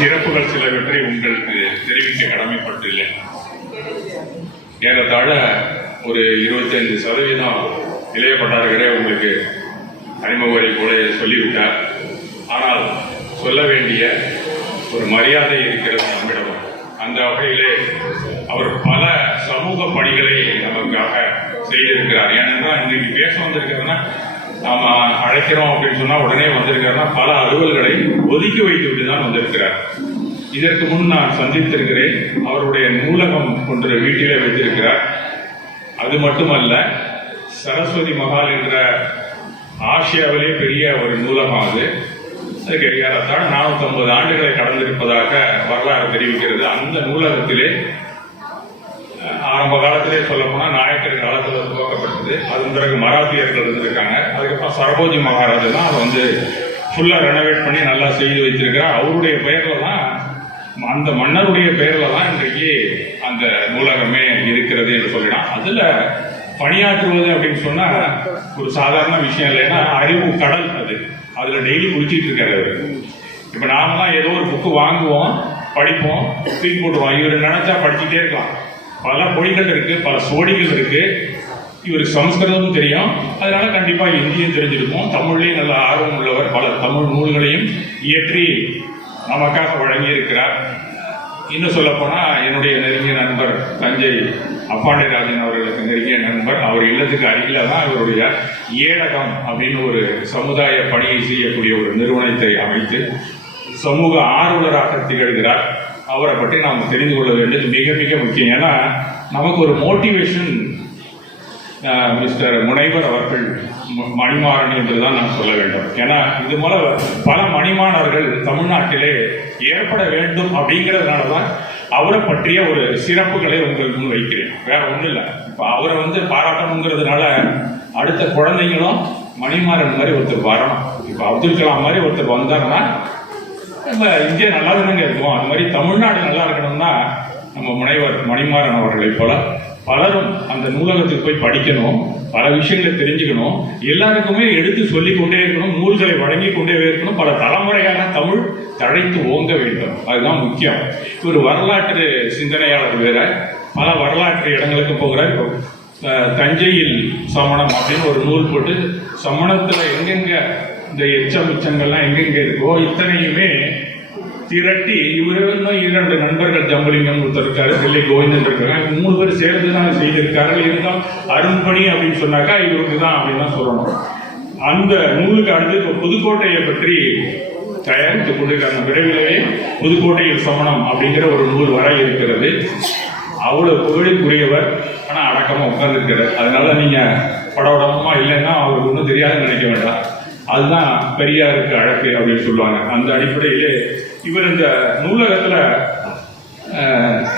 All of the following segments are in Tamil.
சிறப்புகள் சிலவற்றை உங்களுக்கு தெரிவிக்க கடமைப்பட்டுள்ளேன். ஏறத்தாழ ஒரு 25% இளைய பட்டார்களே உங்களுக்கு அறிமுகரை போல சொல்லிவிட்டார். ஆனால் சொல்ல வேண்டிய ஒரு மரியாதை இருக்கிறது நம்மிடம். அந்த வகையிலே அவர் பல சமூக பணிகளை நமக்காக செய்திருக்கிறார். ஏனென்றால் இன்னைக்கு பேச வந்திருக்கிறதுனா நாம அழைக்கிறோம் அப்படின்னு சொன்னா உடனே வந்திருக்கிறதுனா பல அலுவல்களை ஒதுக்கி வைத்து விட்டு தான் வந்திருக்கிறார். இதற்கு முன் நான் சந்தித்திருக்கிறேன். அவருடைய நூலகம் ஒன்று வீட்டிலே வைத்திருக்கிறார். அது மட்டுமல்ல, சரஸ்வதி மகால் என்ற ஆசியாவிலே பெரிய ஒரு நூலகம். அதுக்கு ஏறத்தாழ 450 ஆண்டுகளை கடந்திருப்பதாக வரலாறு தெரிவிக்கிறது. அந்த நூலகத்திலே ஆரம்ப காலத்திலே சொல்ல போனா நாயக்கர் காலத்தில் துவக்கப்பட்டது. அதன் பிறகு மராத்தியர்கள் இருந்திருக்காங்க. அதுக்கப்புறம் சரபோஜி மகாராஜா தான் அதை ஃபுல்லா ரெனோவேட் பண்ணி நல்லா செய்து வைத்திருக்கிறார். அவருடைய பெயர்ல தான், அந்த மன்னருடைய பெயர்ல தான் இன்றைக்கு அந்த நூலகமே இருக்கிறது என்று சொல்லலாம். அதுல பணியாற்றுவது அப்படின்னு சொன்னா ஒரு சாதாரண விஷயம் இல்லை. ஏன்னா அறிவு கடல் அதுல டெய்லி குளிச்சிட்டு இருக்காரு அவரு. இப்ப நாமெல்லாம் ஏதோ ஒரு புக்கு வாங்குவோம், படிப்போம், தூக்கி போட்டுருவோம். இவர் நினைச்சா படிச்சுட்டே இருக்கலாம். பல மொழிகள் இருக்கு, பல சோடிகள் இருக்கு. இவருக்கு சமஸ்கிருதமும் தெரியும். அதனால கண்டிப்பா இந்தியும் தெரிஞ்சிருக்கும். தமிழ்லையும் நல்ல ஆர்வம் உள்ளவர். பல தமிழ் நூல்களையும் இயற்றி நமக்காக வழங்கி இருக்கிறார். இன்னும் சொல்ல போனா என்னுடைய நெருங்கிய நண்பர் தஞ்சை அப்பாண்டிராஜன் அவர்களுக்கு நெருங்கிய நண்பர். அவர் இல்லத்துக்கு அருகில தான் இவருடைய ஏடகம் அப்படின்னு ஒரு சமுதாய பணியை செய்யக்கூடிய ஒரு நிறுவனத்தை அமைத்து சமூக ஆர்வலராக திகழ்கிறார். அவரை பற்றி நாம் தெரிந்து கொள்ள வேண்டியது மிக மிக முக்கியம். ஏன்னா நமக்கு ஒரு மோட்டிவேஷன் மிஸ்டர் முனைவர் அவர்கள் மணிமாறன் என்றுதான் நான் சொல்ல வேண்டும். ஏன்னா இது போல பல மணிமாணர்கள் தமிழ்நாட்டிலே ஏற்பட வேண்டும் அப்படிங்கிறதுனாலதான் அவரை பற்றிய ஒரு சிறப்புகளை உங்களுக்கு முன் வைக்கிறேன். வேற ஒன்றும் இல்லை. இப்போ அவரை பாராட்டணுங்கிறதுனால அடுத்த குழந்தைங்களும் மணிமாறன் மாதிரி ஒருத்தர் வரணும். இப்போ அப்துல் கலாம் மாதிரி ஒருத்தர் வந்தாருன்னா நம்ம இந்தியா நல்லா தானங்க இருக்கும். அது மாதிரி தமிழ்நாடு நல்லா இருக்கணும்னா நம்ம முனைவர் மணிமாறன் அவர்களை போல பலரும் அந்த நூலகத்துக்கு போய் படிக்கணும், பல விஷயங்களை தெரிஞ்சுக்கணும், எல்லாருக்குமே எடுத்து சொல்லிக் கொண்டே இருக்கணும், நூல்களை வழங்கி கொண்டே இருக்கணும். பல தலைமுறையாக தமிழ் தழைத்து ஓங்க வேண்டும். அதுதான் முக்கியம். ஒரு வரலாற்று சிந்தனையாளர் வேற, பல வரலாற்று இடங்களுக்கு போகிறார். தஞ்சையில் சமணம் அப்படின்னு ஒரு நூல் போட்டு சமணத்துல எங்கெங்க இந்த எச்சமிச்சங்கள்லாம் எங்கெங்க இருக்கோ இத்தனையுமே திரட்டி இவரு 2 நண்பர்கள் ஜம்பலிங்கம் இருக்காரு, தில்லை கோவிந்தன் இருக்காங்க. 3 பேர் சேர்ந்துதான் செய்திருக்கார்கள். இருந்தால் அருண்பணி அப்படின்னு சொன்னாக்கா இவருக்கு தான் அப்படின்னு தான் சொல்லணும். அந்த நூலுக்கு அடுத்து புதுக்கோட்டையை பற்றி தயாரித்துக் கொண்டிருக்காங்க. விரைவிலேயே புதுக்கோட்டையில் சமணம் அப்படிங்கிற ஒரு நூல் வர இருக்கிறது. அவ்வளவு புகழுக்குரியவர். ஆனா அடக்கமா உட்கார்ந்துருக்கிறார். அதனால நீங்க படவடமா இல்லைன்னா அவருக்கு ஒன்றும் தெரியாதுன்னு நினைக்க வேண்டாம். அதுதான் பெரியாருக்கு அழகு அப்படின்னு சொல்லுவாங்க. அந்த அடிப்படையிலே இவர் இந்த நூலகத்துல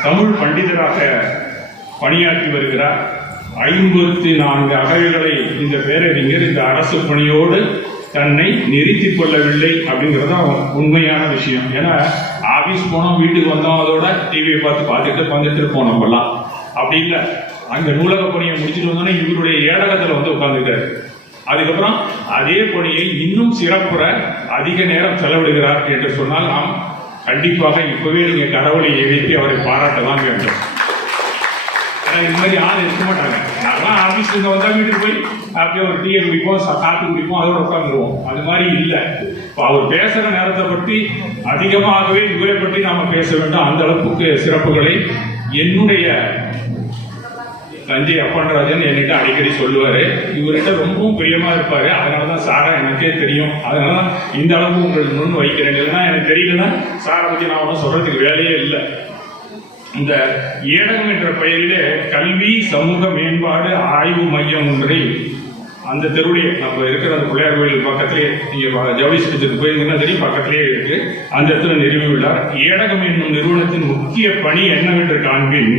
தமிழ் பண்டிதராக பணியாற்றி வருகிறார். 54 அகவைகளை இந்த பேரறிஞர் இந்த அரசு பணியோடு தன்னை நிறுத்திக் கொள்ளவில்லை அப்படிங்கிறது உண்மையான விஷயம். ஏன்னா ஆபீஸ் போனோம், வீட்டுக்கு வந்தோம், அதோட டிவியை பார்த்துட்டு வந்துட்டு போனோம் எல்லாம். அப்படி இல்லை. அங்க நூலக பணியை முடிச்சுட்டு வந்தோன்னா இவருடைய ஏடகத்துல உட்கார்ந்துட்டாரு. அதுக்கப்புறம் அதே பணியை இன்னும் சிறப்புற அதிக நேரம் செலவிடுகிறார் என்று சொன்னால் நாம் கண்டிப்பாக இப்பவே நீங்க கடவுளை எழுப்பி அவரை பாராட்டதான் வேண்டும். இந்த மாதிரி ஆள் இருக்க மாட்டாங்க. நாங்களாம் ஆபீஸ்ல வந்தா வீட்டுக்கு போய் அப்படியே ஒரு டீயை குடிப்போம், காப்பி குடிப்போம், அதோட உட்காந்துருவோம். அது மாதிரி இல்லை. இப்போ அவர் பேசுற நேரத்தை பற்றி அதிகமாகவே இவரை பற்றி நாம பேச வேண்டும். அந்த அளவுக்கு சிறப்புகளை என்னுடைய தஞ்சை அப்பாண்டராஜன் என்கிட்ட அடிக்கடி சொல்லுவாரு. இவர்கிட்ட ரொம்பவும் பிரியமா இருப்பாரு. அதனாலதான் சாரா எனக்கே தெரியும். அதனாலதான் இந்த அளவுக்கு உங்களுக்கு முன் வைக்கிறேன். இல்லைன்னா எனக்கு தெரியலன்னா சாரை பத்தி நான் ஒன்றும் சொல்றதுக்கு வேலையே இல்லை. இந்த ஏடகம் என்ற பெயரிலே கல்வி சமூக மேம்பாடு ஆய்வு மையம் ஒன்றை அந்த தெருவுடைய நம்ம இருக்கிற அந்த பிள்ளையார் கோயில் பக்கத்திலே, நீங்க ஜவுளிசத்துக்கு போயிருந்தீங்கன்னா தெரியும், பக்கத்திலேயே இருக்கு. அந்த இடத்துல நிறுவியுள்ளார். ஏடகம் என்னும் நிறுவனத்தின் முக்கிய பணி என்னவென்று காண்பின்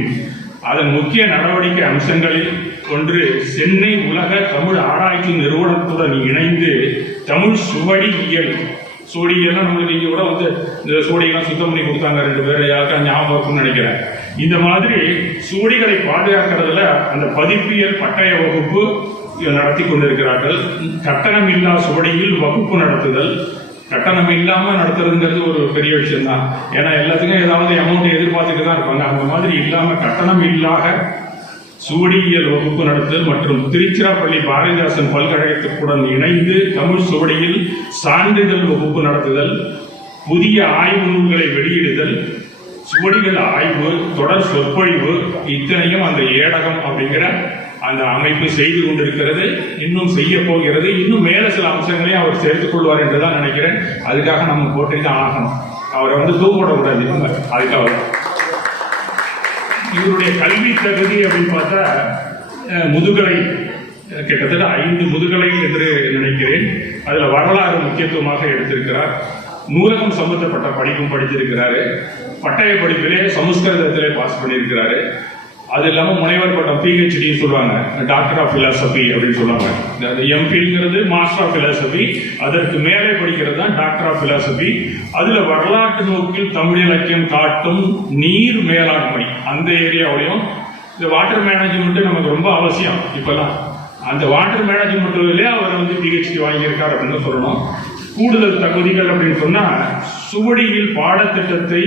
அதன் முக்கிய நடவடிக்கை அம்சங்களில் ஒன்று சென்னை உலக தமிழ் ஆராய்ச்சி நிறுவனத்துடன் இணைந்து தமிழ் சுவடியியல் சோடியெல்லாம் நம்மளுக்கு இங்க கூட இந்த சோடியெல்லாம் சுத்தம் பண்ணி கொடுத்தாங்க 2 பேர், யாருக்கா ஞாபகம் இருக்குன்னு நினைக்கிறேன். இந்த மாதிரி சோடிகளை பாதுகாக்கிறதுல அந்த பதிப்பியல் பட்டய வகுப்பு நடத்தி கொண்டிருக்கிறார்கள். கட்டணம் இல்லா சுவடியில் வகுப்பு நடத்துதல், கட்டணம் இல்லாம நடத்துறதுங்கிறது ஒரு பெரிய விஷயம் தான். ஏன்னா எல்லாத்துக்கும் ஏதாவது அமௌண்ட் எதிர்பார்த்துட்டு தான் இருப்பாங்க. அந்த மாதிரி இல்லாம கட்டணம் இல்லாத சுவடியியல் வகுப்பு நடத்துதல் மற்றும் திருச்சிராப்பள்ளி பாரதிதாசன் பல்கலைக்கழகத்துடன் இணைந்து தமிழ் சுவடியில் சான்றிதழ் வகுப்பு நடத்துதல், புதிய ஆய்வு நூல்களை வெளியிடுதல், சுவடிகள் ஆய்வு, தொடர் சொற்பொழிவு, இத்தனையும் அந்த ஏடகம் அப்படிங்கிற அந்த அமைப்பு செய்து கொண்டிருக்கிறது. இன்னும் செய்ய போகிறது. இன்னும் மேல சில அம்சங்களையும் அவர் சேர்த்துக் கொள்வார் என்றுதான் நினைக்கிறேன். அதுக்காக நம்ம போட்டி தான் ஆகணும். அவரை தூக்கிடக்கூடாது. அதுக்காக இவருடைய கல்வி தகுதி அப்படின்னு பார்த்தா முதுகலை கிட்டத்தட்ட 5 முதுகலை என்று நினைக்கிறேன். அதுல வரலாறு முக்கியத்துவமாக எடுத்திருக்கிறார். நூலகம் சம்பந்தப்பட்ட படிப்பும் படிச்சிருக்கிறாரு. பட்டய படிப்பிலே சமஸ்கிருதத்திலே பாஸ் பண்ணியிருக்கிறாரு. அது இல்லாமல் முனைவர் பட்டம் PhD சொல்லுவாங்க, டாக்டர் ஆஃப் பிலாசபி அப்படின்னு சொல்லுவாங்க. எம்பிங்கிறது மாஸ்டர் ஆஃப் பிலாசபி, அதற்கு மேலே படிக்கிறது தான் டாக்டர் ஆஃப் பிலாசபி. அதுல வரலாற்று நோக்கில் தமிழ் இலக்கியம் காட்டும் நீர் மேலாண்மை அந்த ஏரியாவிலையும் இந்த வாட்டர் மேனேஜ்மெண்ட் நமக்கு ரொம்ப அவசியம். இப்பெல்லாம் அந்த வாட்டர் மேனேஜ்மெண்ட்லேயே அவர் PhD வாங்கியிருக்கார் அப்படின்னு சொல்லணும். கூடுதல் தகுதிகள் அப்படின்னு சொன்னா சுவடியில் பாடத்திட்டத்தை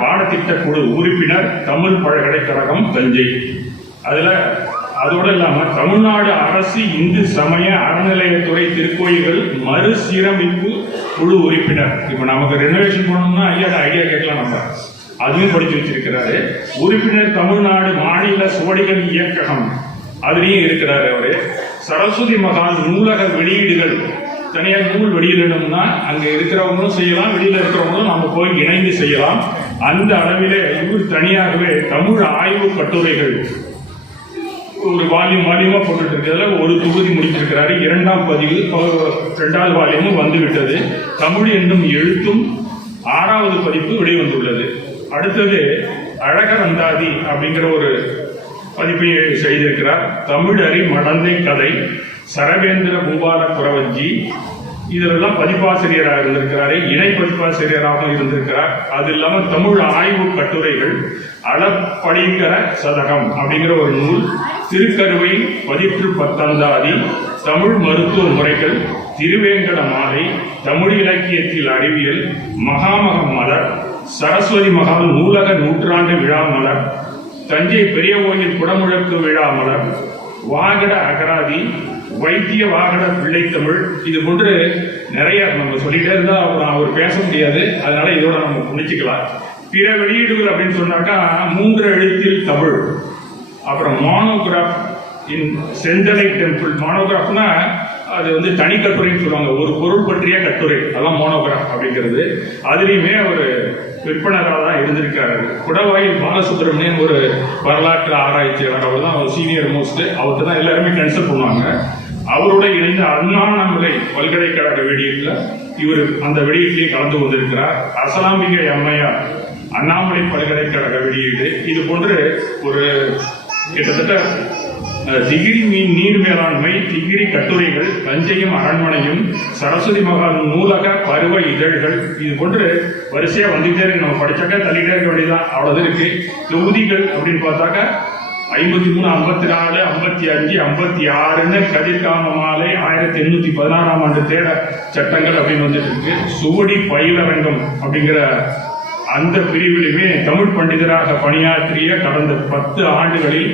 பாடத்திட்ட குழு உறுப்பினர், தமிழ் பல்கலைக்கழகம் தஞ்சை. அதோட இல்லாம தமிழ்நாடு அரசு இந்து சமய அறநிலையத்துறை திருக்கோயில்கள் மறுசீரமைப்பு குழு உறுப்பினர். இப்ப நமக்கு ரெனோவேஷன் பண்ணணும்னா ஐடியா கேட்கலாம். நம்ம அதுவும் படிச்சு வச்சிருக்கிறாரு. உறுப்பினர் தமிழ்நாடு மாநில சுவடிகள் இயக்ககம், அதுலயும் இருக்கிறாரு அவரு. சரஸ்வதி மகால் நூலக வெளியீடுகள், தனியார் நூல் வெளியிடணும்னா அங்க இருக்கிறவங்களும் செய்யலாம், வெளியில இருக்கிறவங்களும் நம்ம போய் இணைந்து செய்யலாம். அந்த அளவிலே இவர் தனியாகவே தமிழ் ஆய்வு கட்டுரைகள் ஒரு வால்யூமா போட்டுட்டு இருக்கிறதுல ஒரு தொகுதி முடித்திருக்கிறாரு. 2ஆம் பதிவு 2வது வால்யூமும் வந்துவிட்டது. தமிழ் என்னும் எழுத்தும் 6வது பதிப்பு வெளிவந்துள்ளது. அடுத்தது அழகர் அந்தாதி அப்படிங்கிற ஒரு பதிப்பை செய்திருக்கிறார். தமிழறி மடந்தை கதை, சரவேந்திர பூபால குரவஞ்சி, இதெல்லாம் பதிப்பாசிரியராக இருந்திருக்கிறாரு. இணை பதிப்பாசிரியராக இருந்திருக்கிறார். அது இல்லாம தமிழ் ஆய்வு கட்டுரைகள், அளப்படிங்கிற சதகம் அப்படிங்கிற ஒரு நூல், திருக்கருவை பதிற்று பத்தந்தாதி, தமிழ் மருத்துவ முறைகள், திருவேங்கட மாலை, தமிழ் இலக்கியத்தில் அறிவியல், மகாமகம் மலர், சரஸ்வதி மகால் நூலக நூற்றாண்டு விழா மலர், தஞ்சை பெரிய கோயில் குடமுழக்கு விழா மலர், வாகட அகராதி, வைத்திய வாகன பிள்ளை தமிழ். இது போன்று நிறைய நம்ம சொல்லிட்டே இருந்தா அவர் பேச முடியாது. அதனால இதோட நம்ம முடிச்சுக்கலாம். பிற வெளியீடுகள் அப்படின்னு சொன்னாக்கா 3 எழுத்தில் தமிழ், அப்புறம் மோனோகிராஃப் இன் செந்தலை டெம்பிள். மோனோகிராஃப்னா அது தனி கட்டுரைன்னு சொல்லுவாங்க, ஒரு பொருள் பற்றிய கட்டுரை, அதான் மோனோகிராஃப் அப்படிங்கிறது. அதுலயுமே அவர் விற்பனராக தான் இருந்திருக்காரு. குடவாயில் பாலசுப்ரமணியன் ஒரு வரலாற்று ஆராய்ச்சியாளர், அவர் தான் சீனியர் மோஸ்ட். அவர்கிட்ட தான் எல்லாருமே கன்சல்ட் பண்ணுவாங்க. அவரோட இணைந்த அண்ணாமலை பல்கலைக்கழக வெளியீட்டுல இவர் அந்த வெளியீட்டிலே கலந்து கொண்டிருக்கிறார். அசலாம்பிகை அம்மையார் அண்ணாமலை பல்கலைக்கழக வெளியீடு. இது போன்று ஒரு கிட்டத்தட்ட டிகிரி நீர் மேலாண்மை, டிகிரி கட்டுரைகள், தஞ்சையும் அரண்மனையும், சரஸ்வதி மகால் நூலக பருவ இதழ்கள், இது போன்று வரிசையா வந்துட்டே இருக்கு. நம்ம படிச்சாக்கா தள்ளிட்டே இருக்க வேண்டியதான், அவ்வளவு இருக்கு. தொகுதிகள் அப்படின்னு பார்த்தாக்கா 53, 54, 55, 56 கதிர்காம மாலை 1816ஆம் ஆண்டு தேட சட்டங்கள் அப்படின்னு வந்துட்டு இருக்கு. சுவடி பயிலரங்கம் அப்படிங்கிற அந்த பிரிவிலுமே தமிழ் பண்டிதராக பணியாற்றிய கடந்த 10 ஆண்டுகளில்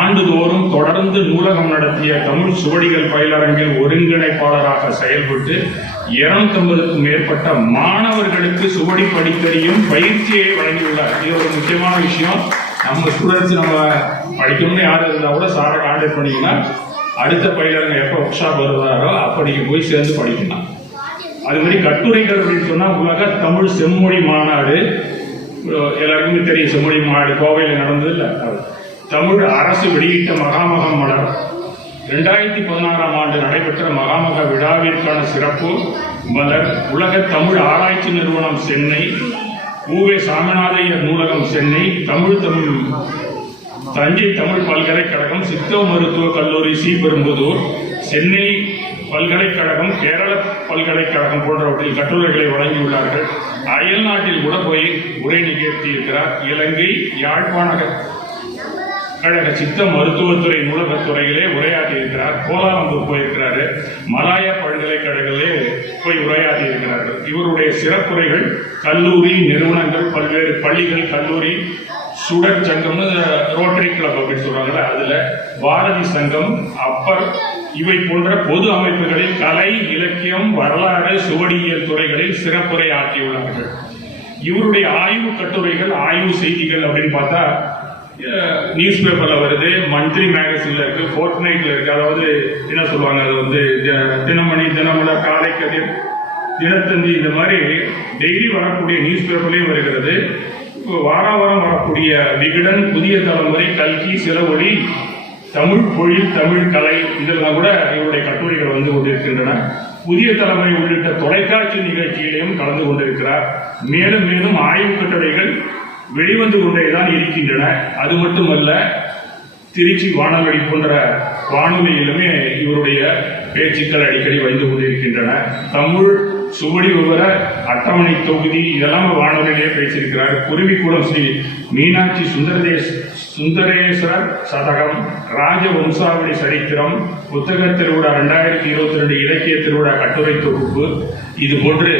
ஆண்டுதோறும் தொடர்ந்து நூலகம் நடத்திய தமிழ் சுவடிகள் பயிலரங்கில் ஒருங்கிணைப்பாளராக செயல்பட்டு 250க்கும் மேற்பட்ட மாணவர்களுக்கு சுவடி படித்தறியும் பயிற்சியை வழங்கியுள்ளார். இது ஒரு முக்கியமான விஷயம். நம்ம ஸ்டூடெண்ட்ஸ் நம்ம படிக்கணும்னு யாரும் இருந்தா கூட சாரை கான்டாக்ட் பண்ணிங்கன்னா அடுத்த பயிலரங்க எப்போ ஒர்க் ஷாப் வருவாரோ அப்ப நீங்க போய் சேர்ந்து படிக்கலாம். அது மாதிரி கட்டுரைகள் அப்படின்னு சொன்னா உலக தமிழ் செம்மொழி மாநாடு, எல்லாருக்குமே தெரியும் செம்மொழி மாநாடு கோவையில் நடந்தது இல்ல. தமிழ் அரசு வெளியிட்ட மகாமகம் மலர், 2016ஆம் ஆண்டு நடைபெற்ற மகாமக விழாவிற்கான சிறப்பு மலர், உலக தமிழ் ஆராய்ச்சி நிறுவனம் சென்னை, ஊவே சாமிநாதையர் நூலகம் சென்னை, தஞ்சை தமிழ் பல்கலைக்கழகம், சித்த மருத்துவக் கல்லூரி ஸ்ரீபெரும்புதூர், சென்னை பல்கலைக்கழகம், கேரள பல்கலைக்கழகம் போன்றவற்றில் கட்டுரைகளை வழங்கியுள்ளார்கள். அயல் நாட்டில் கூட போய் உரை நிகழ்த்தியிருக்கிறார். இலங்கை, யாழ்ப்பாண கழக சித்த மருத்துவத்துறை நூலகத்துறையிலே உரையாற்றி இருக்கிறார். கோலாலம்பூர் போயிருக்கிறாரு. மலாயா பல்கலைக்கழகத்திலே போய் உரையாற்றி இருக்கிறார்கள். இவருடைய சிறப்புரைகள் கல்லூரி நிறுவனங்கள், பல்வேறு பள்ளிகள், கல்லூரி, சுடர் சங்கம்னு ரோட்டரி கிளப் அப்படின்னு சொல்றாங்கல்ல, அதுல பாரதி சங்கம், அப்பர், இவை போன்ற பொது அமைப்புகளில் கலை, இலக்கியம், வரலாறு, சுவடியியல் துறைகளில் சிறப்புரை ஆற்றியுள்ளார்கள். இவருடைய ஆய்வு கட்டுரைகள், ஆய்வு செய்திகள் அப்படின்னு பார்த்தா நியூஸ் பேப்பர்ல வருது, மந்த்லி மேகசின்ல இருக்கு, ஃபோர்ட் நைட்ல இருக்கு. அதாவது என்ன சொல்லுவாங்க, அது வந்து தினமணி, தினமலர், காலை கதிர், தினத்தந்தி, இந்த மாதிரி டெய்லி வரக்கூடிய நியூஸ் பேப்பர்லயும் வருகிறது. வாராவாரம் வரக்கூடிய விகடன், புதிய தலைமுறை, கல்கி, சிலவொளி, தமிழ் பொழில், தமிழ் கலை, இதெல்லாம் கூட இவருடைய கட்டுரைகள் வந்து கொண்டிருக்கின்றன. புதிய தலைமுறை உள்ளிட்ட தொலைக்காட்சி நிகழ்ச்சியிலையும் கலந்து கொண்டிருக்கிறார். மேலும் மேலும் ஆய்வு கட்டுரைகள் வெளிவந்து கொண்டேதான் இருக்கின்றன. அது மட்டுமல்ல, திருச்சி வானொலி போன்ற வானொலியிலுமே இவருடைய பேச்சுக்கள் அடிக்கடி வந்து கொண்டிருக்கின்றன. தமிழ் சுவடி விவர அட்டவணை தொகுதி இதெல்லாம் வானொலியிலே பேசியிருக்கிறார். குருவிக்குளம் ஸ்ரீ மீனாட்சி சுந்தரேஸ்வரர் சதகம், ராஜ வம்சாவளி சரித்திரம், புத்தக திருவிழா 2022 இலக்கிய திருவிழா கட்டுரை தொகுப்பு, இது போன்று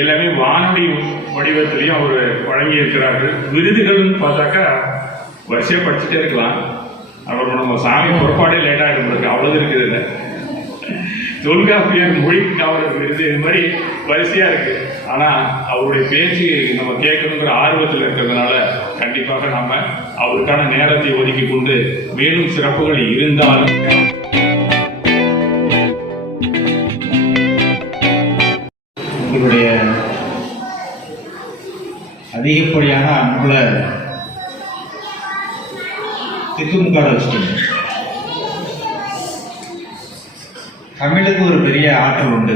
எல்லாமே வானொலி வடிவத்திலையும் அவர் வழங்கியிருக்கிறார்கள். விருதுகள்னு பார்த்தாக்கா வரிசையா படிச்சுட்டே இருக்கலாம். அவர் நம்ம சாமி புறப்பாடே லேட்டாக இருந்திருக்கு, அவ்வளவு இருக்குது. இல்லை தொல்காப்பியர் மொழி காவலர் விருது, இது மாதிரி வரிசையா இருக்கு. ஆனா அவருடைய பேச்சு நம்ம கேட்கணுங்கிற ஆர்வத்தில் இருக்கிறதுனால கண்டிப்பாக நம்ம அவருக்கான நேரத்தை ஒதுக்கி கொண்டு மேலும் சிறப்புகள் இருந்தாலும் உங்களுடைய அதிகப்படியான அன்புல திக்குமுக்காட வச்சுட்டீங்க. தமிழுக்கு ஒரு பெரிய ஆற்றல் உண்டு.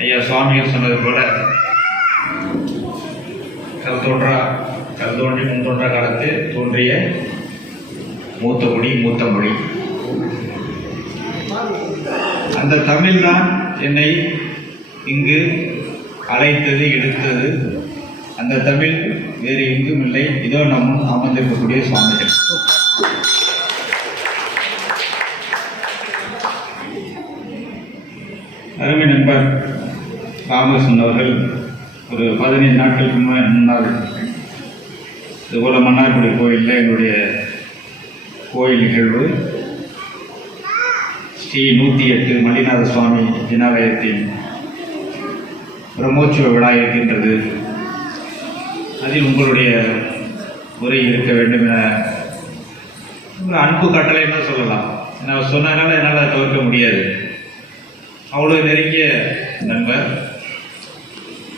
ஐயா சுவாமிகள் சொன்னது போல கல் தோன்றி முன் தோன்றா காலத்து தோன்றிய மூத்த மொழி. அந்த தமிழ் தான் என்னை இங்கு அழைத்தது, எடுத்தது. அந்த தமிழ் வேறு எங்கும் இல்லை. இதோ நம்ம அமர்ந்திருக்கக்கூடிய சுவாமிகள். அருமை நண்பர் ராமகிருஷ்ணன் அவர்கள் ஒரு 15 நாட்களுக்கு முன்னால் இதுபோல் மன்னார்குடி கோயிலில் எங்களுடைய கோயில் நிகழ்வு ஸ்ரீ 108 மல்லிநாத சுவாமி ஜினாலயத்தின் பிரம்மோற்சவ விழா இருக்கின்றது. அதில் உங்களுடைய உரை இருக்க வேண்டும் என ஒரு அன்பு கட்டளைன்னு சொல்லலாம். நான் சொன்னதுனால என்னால் தவிர்க்க முடியாது. அவ்வளோ நெருங்கிய நண்பர்.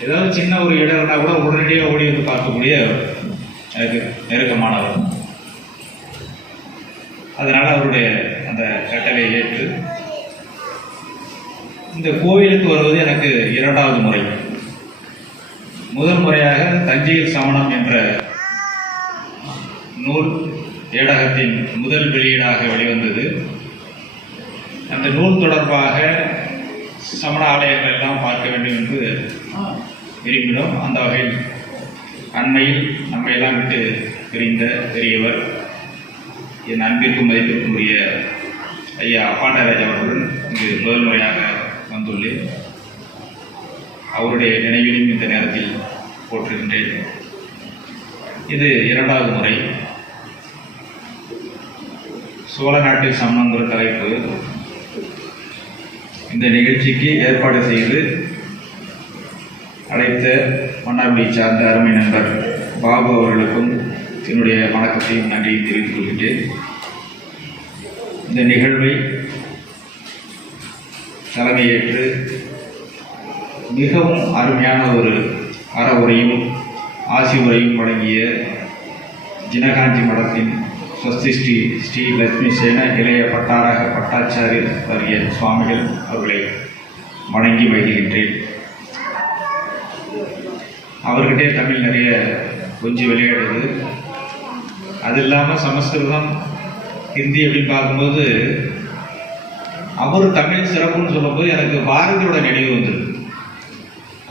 ஏதாவது சின்ன ஒரு இடம் இருந்தால் கூட உடனடியாக ஓடி வந்து பார்க்கக்கூடிய எனக்கு நெருக்கமானவர். அதனால் அவருடைய அந்த கட்டளை ஏற்று இந்த கோவிலுக்கு வருவது எனக்கு 2வது முறை. முதல் முறையாக தஞ்சையில் சமணம் என்ற நூல் ஏடகத்தின் முதல் வெளியீடாக வெளிவந்தது. அந்த நூல் தொடர்பாக சமண ஆலயங்கள் எல்லாம் பார்க்க வேண்டும் என்று விரும்பினோம். அந்த வகையில் அண்மையில் நம்ம எல்லாம் விட்டு பிரிந்த பெரியவர், என் அன்பிற்கும் மதிப்பிற்கும் உரிய ஐயா பாண்டராஜ் அவர்களுடன் இங்கு முதல் முறையாக வந்துள்ளேன். அவருடைய நினைவிலும் இந்த நேரத்தில் போற்றுகின்றேன். இது 2வது முறை. சோழ நாட்டில் சமணங்கிற தலைப்பு. இந்த நிகழ்ச்சிக்கு ஏற்பாடு செய்து அழைத்த மன்னார்குடியை சார்ந்த அருமை நண்பர் பாபு அவர்களுக்கும் என்னுடைய வணக்கத்தையும் நன்றியை தெரிவித்துக் கொள்கின்றேன். இந்த நிகழ்வை தலைமையேற்று மிகவும் அருமையான ஒரு அற உரையும் ஆசி உரையும் வழங்கிய ஜினகாஞ்சி மடத்தின் ஸ்வஸ்தி ஸ்ரீ லட்சுமி சேன இளைய பட்டாரக பட்டாச்சாரி வரிய சுவாமிகள் அவர்களை வணங்கி மகிழ்கின்றேன். அவர்கிட்டே தமிழ் நிறைய கொஞ்சம் விளையாடுது. அது இல்லாமல் சமஸ்கிருதம், ஹிந்தி அப்படின்னு பார்க்கும்போது அவர் தமிழ் சிறப்புன்னு சொல்லும்போது எனக்கு பாரதியோட நினைவு வந்தது.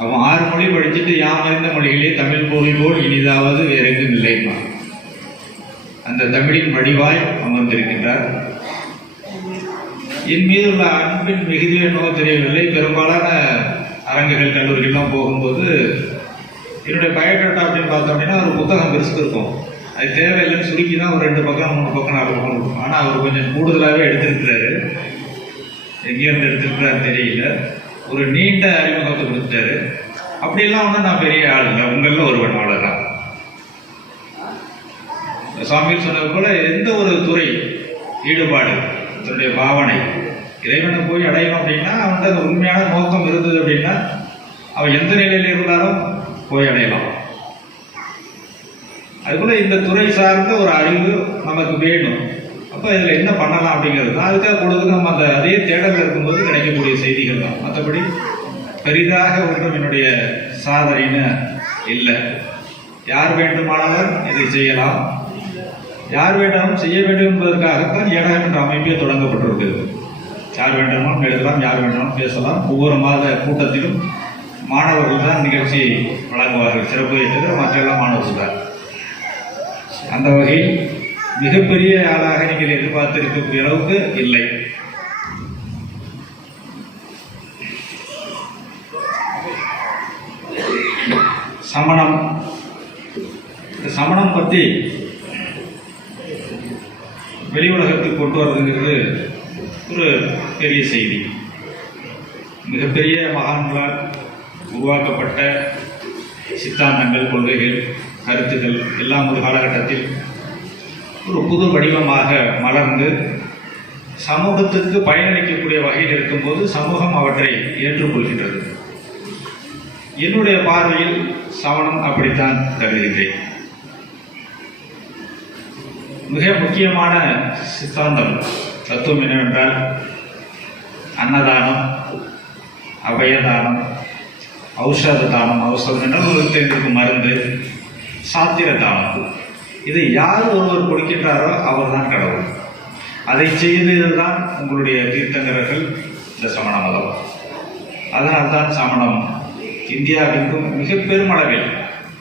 அவன் 6 மொழி படிச்சுட்டு யாம் அறிந்த மொழிகளே தமிழ் போல் இனிதாவது வேற எங்கும் இல்லைன்னா அந்த தமிழின் வடிவாய் அமர்ந்திருக்கின்றார். என் மீது உள்ள அன்பின் மிகுதி என்னவோ தெரியவில்லை. பெரும்பாலான அரங்குகள் கல்லூரிகள்லாம் போகும்போது என்னுடைய பயோடேட்டா அப்படின்னு பார்த்தோம் அப்படின்னா ஒரு புத்தகம் பெருசு இருக்கும். அது தேவையில்லைன்னு சுருக்கி தான் ஒரு 2 பக்கம் 3 பக்கம் 4 பக்கம் இருக்கும். ஆனால் அவர் கொஞ்சம் கூடுதலாகவே எடுத்திருக்கிறாரு. எங்கேருந்து எடுத்திருக்கிறாரு தெரியல. ஒரு நீண்ட அறிமுகத்தை கொடுத்தாரு. அப்படியெல்லாம் ஒன்றும் நான் பெரிய ஆள் இல்லை, உங்களில் ஒருவன், அவ்வளோதான். சுவாமிகள் சொன்னது போல எந்த ஒரு துறை ஈடுபாடு, தன்னுடைய பாவனை இறைவனை போய் அடையணும் அப்படின்னா அவன்கிட்ட அந்த உண்மையான நோக்கம் இருந்தது அப்படின்னா அவன் எந்த நிலையில் இருந்தாலும் போய் அடையலாம். அதுபோல இந்த துறை சார்ந்த ஒரு அறிவு நமக்கு வேணும். அப்போ இதில் என்ன பண்ணலாம் அப்படிங்கிறது தான். அதுக்காக பொழுது நம்ம அந்த அதே தேடல் இருக்கும்போது கிடைக்கக்கூடிய செய்திகள் தான். மற்றபடி பெரிதாக ஒன்றும் என்னுடைய சாதனைன்னு இல்லை. யார் வேண்டுமானாலும் இதை செய்யலாம், யார் வேண்டாலும் செய்ய வேண்டும் என்பதற்காகத்தான் ஏடகம் என்ற அமைப்பே தொடங்கப்பட்டிருக்கிறது. யார் வேண்டாலும் எழுதலாம், யார் வேண்டாலும் பேசலாம். ஒவ்வொரு மாத கூட்டத்திலும் மாணவர்கள் தான் நிகழ்ச்சி வழங்குவார்கள். சிறப்பு வைத்தது மற்றெல்லாம் மாணவர்கள் தான். அந்த வகையில் மிகப்பெரிய ஆளாக நீங்கள் எதிர்பார்த்திருக்கக்கூடிய அளவுக்கு இல்லை. சமணம், சமணம் பற்றி வெளி உலகத்துக்கு கொண்டு வர்றதுங்கிறது ஒரு பெரிய செய்தி. மிகப்பெரிய மகான்களால் உருவாக்கப்பட்ட சித்தாந்தங்கள், கொள்கைகள், கருத்துக்கள் எல்லாம் ஒரு காலகட்டத்தில் ஒரு புது வடிவமாக மலர்ந்து சமூகத்துக்கு பயனளிக்கக்கூடிய வகையில் இருக்கும்போது சமூகம் அவற்றை ஏற்றுக்கொள்கின்றது. என்னுடைய பார்வையில் சமணம் அப்படித்தான் கருதுகிறேன். மிக முக்கியமான சித்தாந்தம் தத்துவம் என்னவென்றால் அன்னதானம், அபயதானம், ஔஷத தானம். ஔஷதம் என்றால் ஒரு தேர்ந்தெடுக்கும் மருந்து, சாத்திர தானம். இதை யார் ஒருவர் கொடுக்கின்றாரோ அவர் தான் கடவுள். அதை செய்ததுதான் உங்களுடைய தீர்த்தங்கரர்கள் இந்த சமண மதம். அதனால்தான் சமணம் இந்தியாவிற்கும் மிக பெருமளவில்,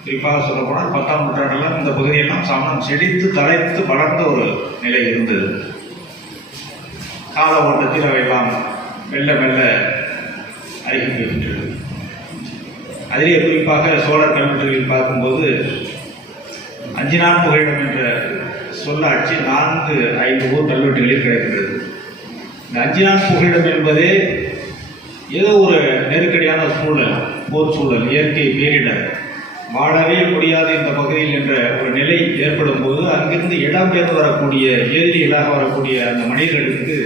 குறிப்பாக சொல்லப்போனால் 10ஆம் நூற்றாண்டெல்லாம் இந்த பகுதியெல்லாம் சமணம் செழித்து தலைத்து வளர்ந்த ஒரு நிலை இருந்தது. கால ஓட்டத்தில் அவையெல்லாம் மெல்ல மெல்ல அறிவிக்கின்றது. அதிலே குறிப்பாக சோழர் கல்வெட்டுகளில் பார்க்கும்போது 5 நாள் புகையிடம் என்ற சொல்லாட்சி 4-5 ஊர் கல்வெட்டுகளில் கிடைக்கின்றது. இந்த 5 நாள் புகையிடம் என்பதே ஏதோ ஒரு நெருக்கடியான சூழல், போர் சூழல், இயற்கை பேரிடர், வாழவே முடியாது இந்த பகுதியில் என்ற ஒரு நிலை ஏற்படும் போது அங்கிருந்து இடம்பெயர்ந்து வரக்கூடிய எதிரிகளாக வரக்கூடிய அந்த மனிதர்களுக்கு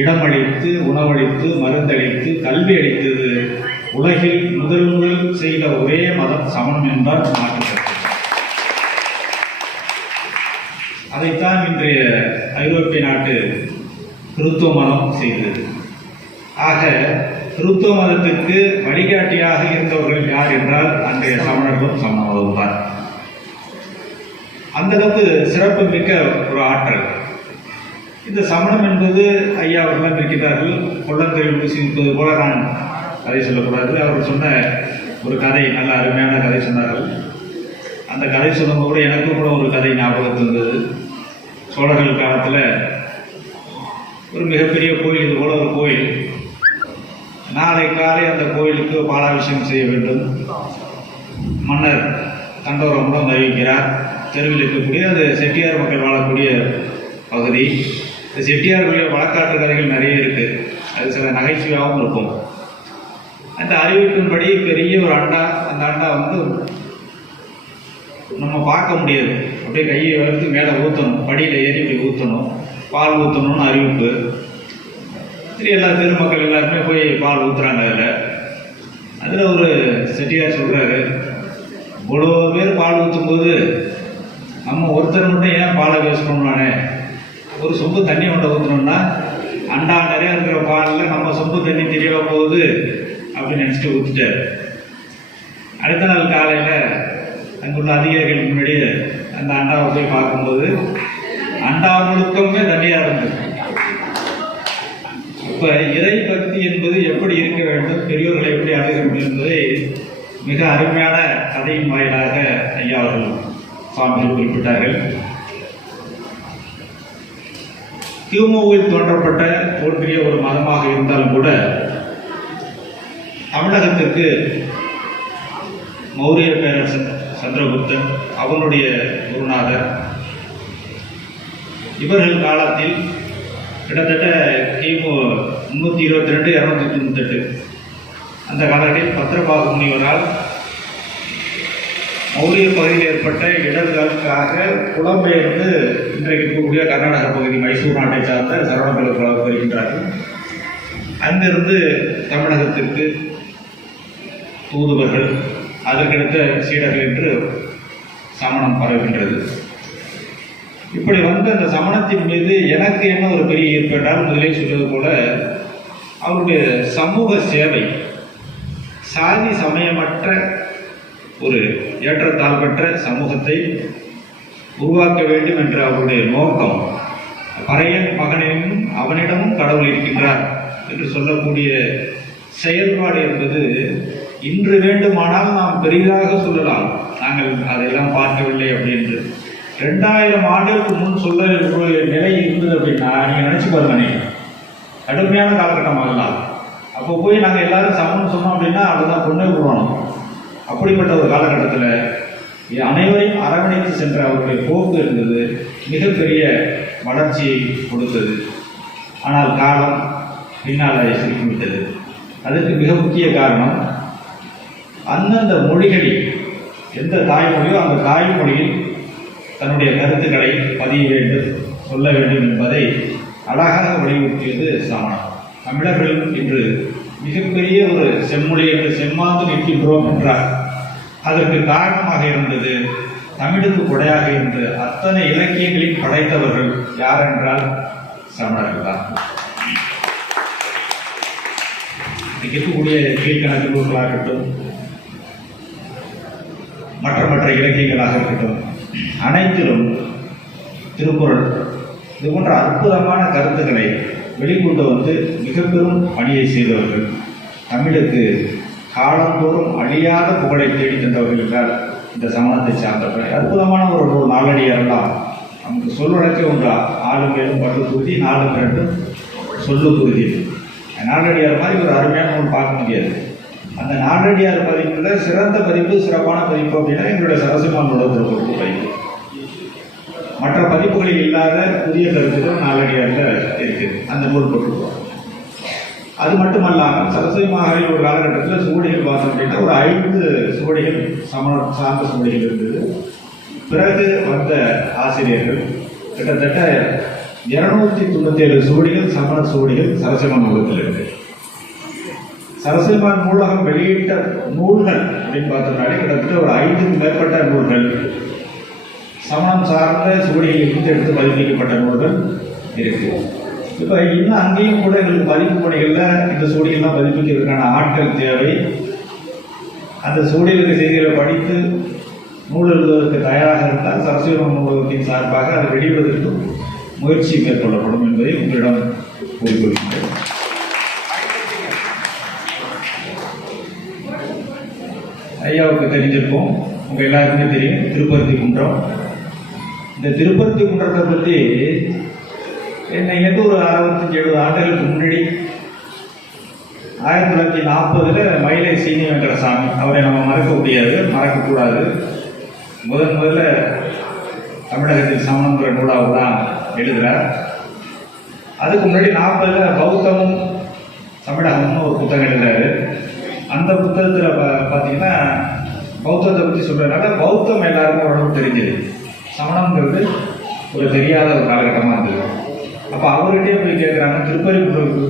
இடமளித்து, உணவளித்து, மருந்தளித்து, கல்வி அளித்தது உலகில் முதல் செய்த ஒரே மதம் சமணம் என்றால் மாற்றுகிறது. அதைத்தான் இன்றைய ஐரோப்பிய நாட்டு கிறிஸ்துவ மதம் செய்தது. ஆக கிறிஸ்துவ மதத்திற்கு வழிகாட்டியாக இருந்தவர்கள் யார் என்றால் அன்றைய சமணர்களும் சமண மதம் தான். அந்த அளவுக்கு சிறப்பு மிக்க ஒரு ஆற்றல். இந்த சமணம் என்பது ஐயா அவர்கள் இருக்கிறார்கள். கொள்ளந்தொழில் பூசிப்பது போல நான் கதை சொல்லக்கூடாது. அவர் சொன்ன ஒரு கதை, நல்ல அருமையான கதை சொன்னார்கள். அந்த கதை சொல்லும்போது கூட எனக்கும் கூட ஒரு கதை ஞாபகத்தில் இருந்தது. சோழர்கள் காலத்தில் ஒரு மிகப்பெரிய கோயில், இது போல ஒரு கோயில். நாளை காலை அந்த கோயிலுக்கு பாலாபிஷேகம் செய்ய வேண்டும். மன்னர் தண்டோரம் மூலம் அறிவிக்கிறார். தெருவில் இருக்கக்கூடிய அது செட்டியார் மக்கள் வாழக்கூடிய பகுதி. இந்த செட்டியார்களுடைய வழக்காட்டு கதைகள் நிறைய இருக்கு. அது சில நகைச்சுவையாகவும் இருக்கும். அந்த அறிவிப்பின்படி பெரிய ஒரு அண்டா, அந்த அண்டா வந்து நம்ம பார்க்க முடியாது. அப்படியே கையை வளர்த்து மேலே ஊற்றணும், படியில் ஏறி இப்படி ஊற்றணும், பால் ஊற்றணும்னு அறிவிப்பு. சரி, எல்லா தெருமக்கள் எல்லாருமே போய் பால் ஊற்றுறாங்க. அதில் ஒரு செட்டியார் சொல்கிறாரு, இவ்வளோ பேர் பால் ஊற்றும்போது நம்ம ஒருத்தர் மட்டும் ஏன் பாலை வேஸ்ட் பண்ணுவானே, ஒரு சொம்பு தண்ணி கொண்டு ஊற்றணும்னா அண்டா நிறையா இருக்கிற பாலில் நம்ம சொம்பு தண்ணி தெரியவா போகுது அப்படின்னு நினச்சிட்டு ஊற்றிட்டார். அடுத்த நாள் காலையில் அங்குள்ள அதிகாரிகள் முன்னாடி அந்த அண்டாவை போய் பார்க்கும்போது அண்டா முழுக்கமே தண்ணியாக இருந்தது. இப்போ இறை பக்தி என்பது எப்படி இருக்க வேண்டும், பெரியோர்களை எப்படி அணுக வேண்டும் என்பதை மிக அருமையான கதையின் வாயிலாக ஐயா அவர்கள் சுவாமிகள் குறிப்பிட்டார்கள். கிமுவில் தோன்றிய ஒரு மதமாக இருந்தாலும் கூட தமிழகத்திற்கு மௌரிய பேரரசன் சந்திரகுப்தன், அவனுடைய குருநாதர், இவர்கள் காலத்தில் கிட்டத்தட்ட கிமு 322 298 அந்த காலத்தில் பத்திரபாகு முனிவரால் மௌரிய பகுதியில் ஏற்பட்ட இடர்களுக்காக புலம்பெயர்ந்து இன்றைக்கு இருக்கக்கூடிய கர்நாடக பகுதி மைசூர் நாட்டை சார்ந்த சரவணபெருமாள் வருகின்றார்கள். அங்கிருந்து தமிழகத்திற்கு தூதுவர்கள், அதற்கடுத்த சீடர்கள் என்று சமணம் பரவுகின்றது. இப்படி வந்த அந்த சமணத்தின் மீது எனக்கு என்ன ஒரு பெரிய ஈர்ப்பு என்றால், முதலே சொல்வது போல அவருடைய சமூக சேவை, சாதி சமயமற்ற ஒரு ஏற்றத்தாழ்வற்ற சமூகத்தை உருவாக்க வேண்டும் என்ற அவருடைய நோக்கம், பறையன் மகனினும் அவனிடமும் கடவுள் இருக்கின்றார் என்று சொல்லக்கூடிய செயல்பாடு என்பது இன்று வேண்டுமானால் நாம் பெரிதாக சொல்லலாம், நாங்கள் அதையெல்லாம் பார்க்கவில்லை அப்படின்னு. 2000 ஆண்டுகளுக்கு முன் சொல்ல நிலை இருந்தது அப்படின்னா நீங்கள் நினச்சி பாருங்க, கடுமையான காலகட்டம் ஆகலாம். அப்போ போய் நாங்கள் எல்லாரும் சமம்னு சொன்னோம் அப்படின்னா அப்படிதான் கொண்டே விடுவோம். அப்படிப்பட்ட ஒரு காலகட்டத்தில் அனைவரையும் அரவணைத்து சென்ற அவருடைய போக்கு இருந்தது, மிகப்பெரிய வளர்ச்சியை கொடுத்தது. ஆனால் காலம் பின்னால் அதை சுருக்கிவிட்டது. அதற்கு மிக முக்கிய காரணம், அந்தந்த மொழிகளில் எந்த தாய்மொழியோ அந்த தாய்மொழியில் தன்னுடைய கருத்துக்களை பதிய வேண்டும், சொல்ல வேண்டும் என்பதை அழகாக வலியுறுத்தியது சமணம். தமிழர்கள் இன்று மிகப்பெரிய ஒரு செம்மொழி என்று செம்மாந்து நிற்கின்றோம் என்றார். அதற்கு காரணமாக இருந்தது தமிழுக்கு கொடையாக இருந்து அத்தனை இலக்கியங்களையும் படைத்தவர்கள் யார் என்றால் சமணர்கள் தான். இருக்கக்கூடிய கீழ்கணக்கு நூல்களாகட்டும், மற்ற இலக்கியங்களாக இருக்கட்டும், அனைத்திலும் திருக்குறள் இது போன்ற அற்புதமான கருத்துக்களை வெளிக்கொண்டு வந்து மிக பெரும் பணியை செய்தவர்கள், தமிழுக்கு காலந்தோறும் அழியாத புகழை தேடி தந்தவர்கள் என்றால் இந்த சமணத்தை சார்ந்தவர்கள். அற்புதமான ஒரு நாளடியாரெல்லாம் நமக்கு சொல்வழக்கே ஒன்று, ஆளும் மேலும் பட்டு குருதி, நாளும் இரண்டும் சொல்லு குருதி. நாளடியார் மாதிரி ஒரு அருமையான நூல் பார்க்க முடியாது. அந்த நாளடியார் பதிப்பில் சிறந்த பதிப்பு, சிறப்பான பதிப்பு அப்படின்னா எங்களுடைய சரசிமானோட திருக்குறள் பதிப்பு. மற்ற பதிப்புகளில் இல்லாத புதிய கருத்துக்கள் நாளடியாரில் இருக்குது, அந்த நூல் போட்டுருக்கோம். அது மட்டுமல்லாமல் சரஸ்வதி மகாரில் ஒரு காலகட்டத்தில் சுவடிகள் பார்த்தோம் அப்படின்னா ஒரு 5 சுவடிகள் சமணம் சார்ந்த சுவடிகள் இருந்தது. பிறகு வந்த ஆசிரியர்கள் கிட்டத்தட்ட 297 சுவடிகள் சமண சுவடிகள் சரஸ்வதிமான் நூலகத்தில் இருக்கு. சரஸ்வதிமான் நூலகம் வெளியிட்ட நூல்கள் அப்படின்னு பார்த்தோம்னாலே கிட்டத்தட்ட ஒரு 5க்கும் மேற்பட்ட நூல்கள் சமணம் சார்ந்த சுவடிகளில் இருந்து எடுத்து பதிப்பிக்கப்பட்ட நூல்கள் இருக்கு. இப்போ இன்னும் அங்கேயும் கூட எங்களுக்கு பதிப்பு பணிகளில் இந்த சுவடிகள்லாம் பதிப்பிக்கிறதுக்கான ஆட்கள் தேவை. அந்த சுவடிகளுக்கு செய்திகளை படித்து நூல் எழுதுவதற்கு தயாராக இருந்தால் சரஸ்வதி நூலகத்தின் சார்பாக அதை வெளியிடுவதற்கு முயற்சி மேற்கொள்ளப்படும் என்பதை உங்களிடம் கூறிக்கொள்கின்றேன். ஐயாவுக்கு தெரிஞ்சிருக்கும், உங்கள் எல்லாருக்குமே தெரியும் திருப்பருத்தி குன்றம். இந்த திருப்பருத்தி குன்றத்தை பற்றி என்னைக்கு ஒரு 65-70 ஆண்டுகளுக்கு முன்னாடி 1940 மயிலை சீனி வெங்கடசாமி, அவரை நம்ம மறக்க முடியாது, மறக்கக்கூடாது. முதல்ல தமிழகத்தில் சமணங்கிற நூலாக தான் எழுதுகிறார். அதுக்கு முன்னாடி 40 பௌத்தமும் தமிழகம்னு ஒரு புத்தகம் எழுதுறாரு. அந்த புத்தகத்தில் பார்த்தீங்கன்னா பௌத்தத்தை பற்றி சொல்கிறதுனால பௌத்தம் எல்லாருக்கும் ஓரளவு தெரிஞ்சது, சமணங்கிறது ஒரு தெரியாத ஒரு காலகட்டமாக இருந்தது. அப்போ அவர்கிட்டே போய் கேட்குறாங்க, திருப்பதி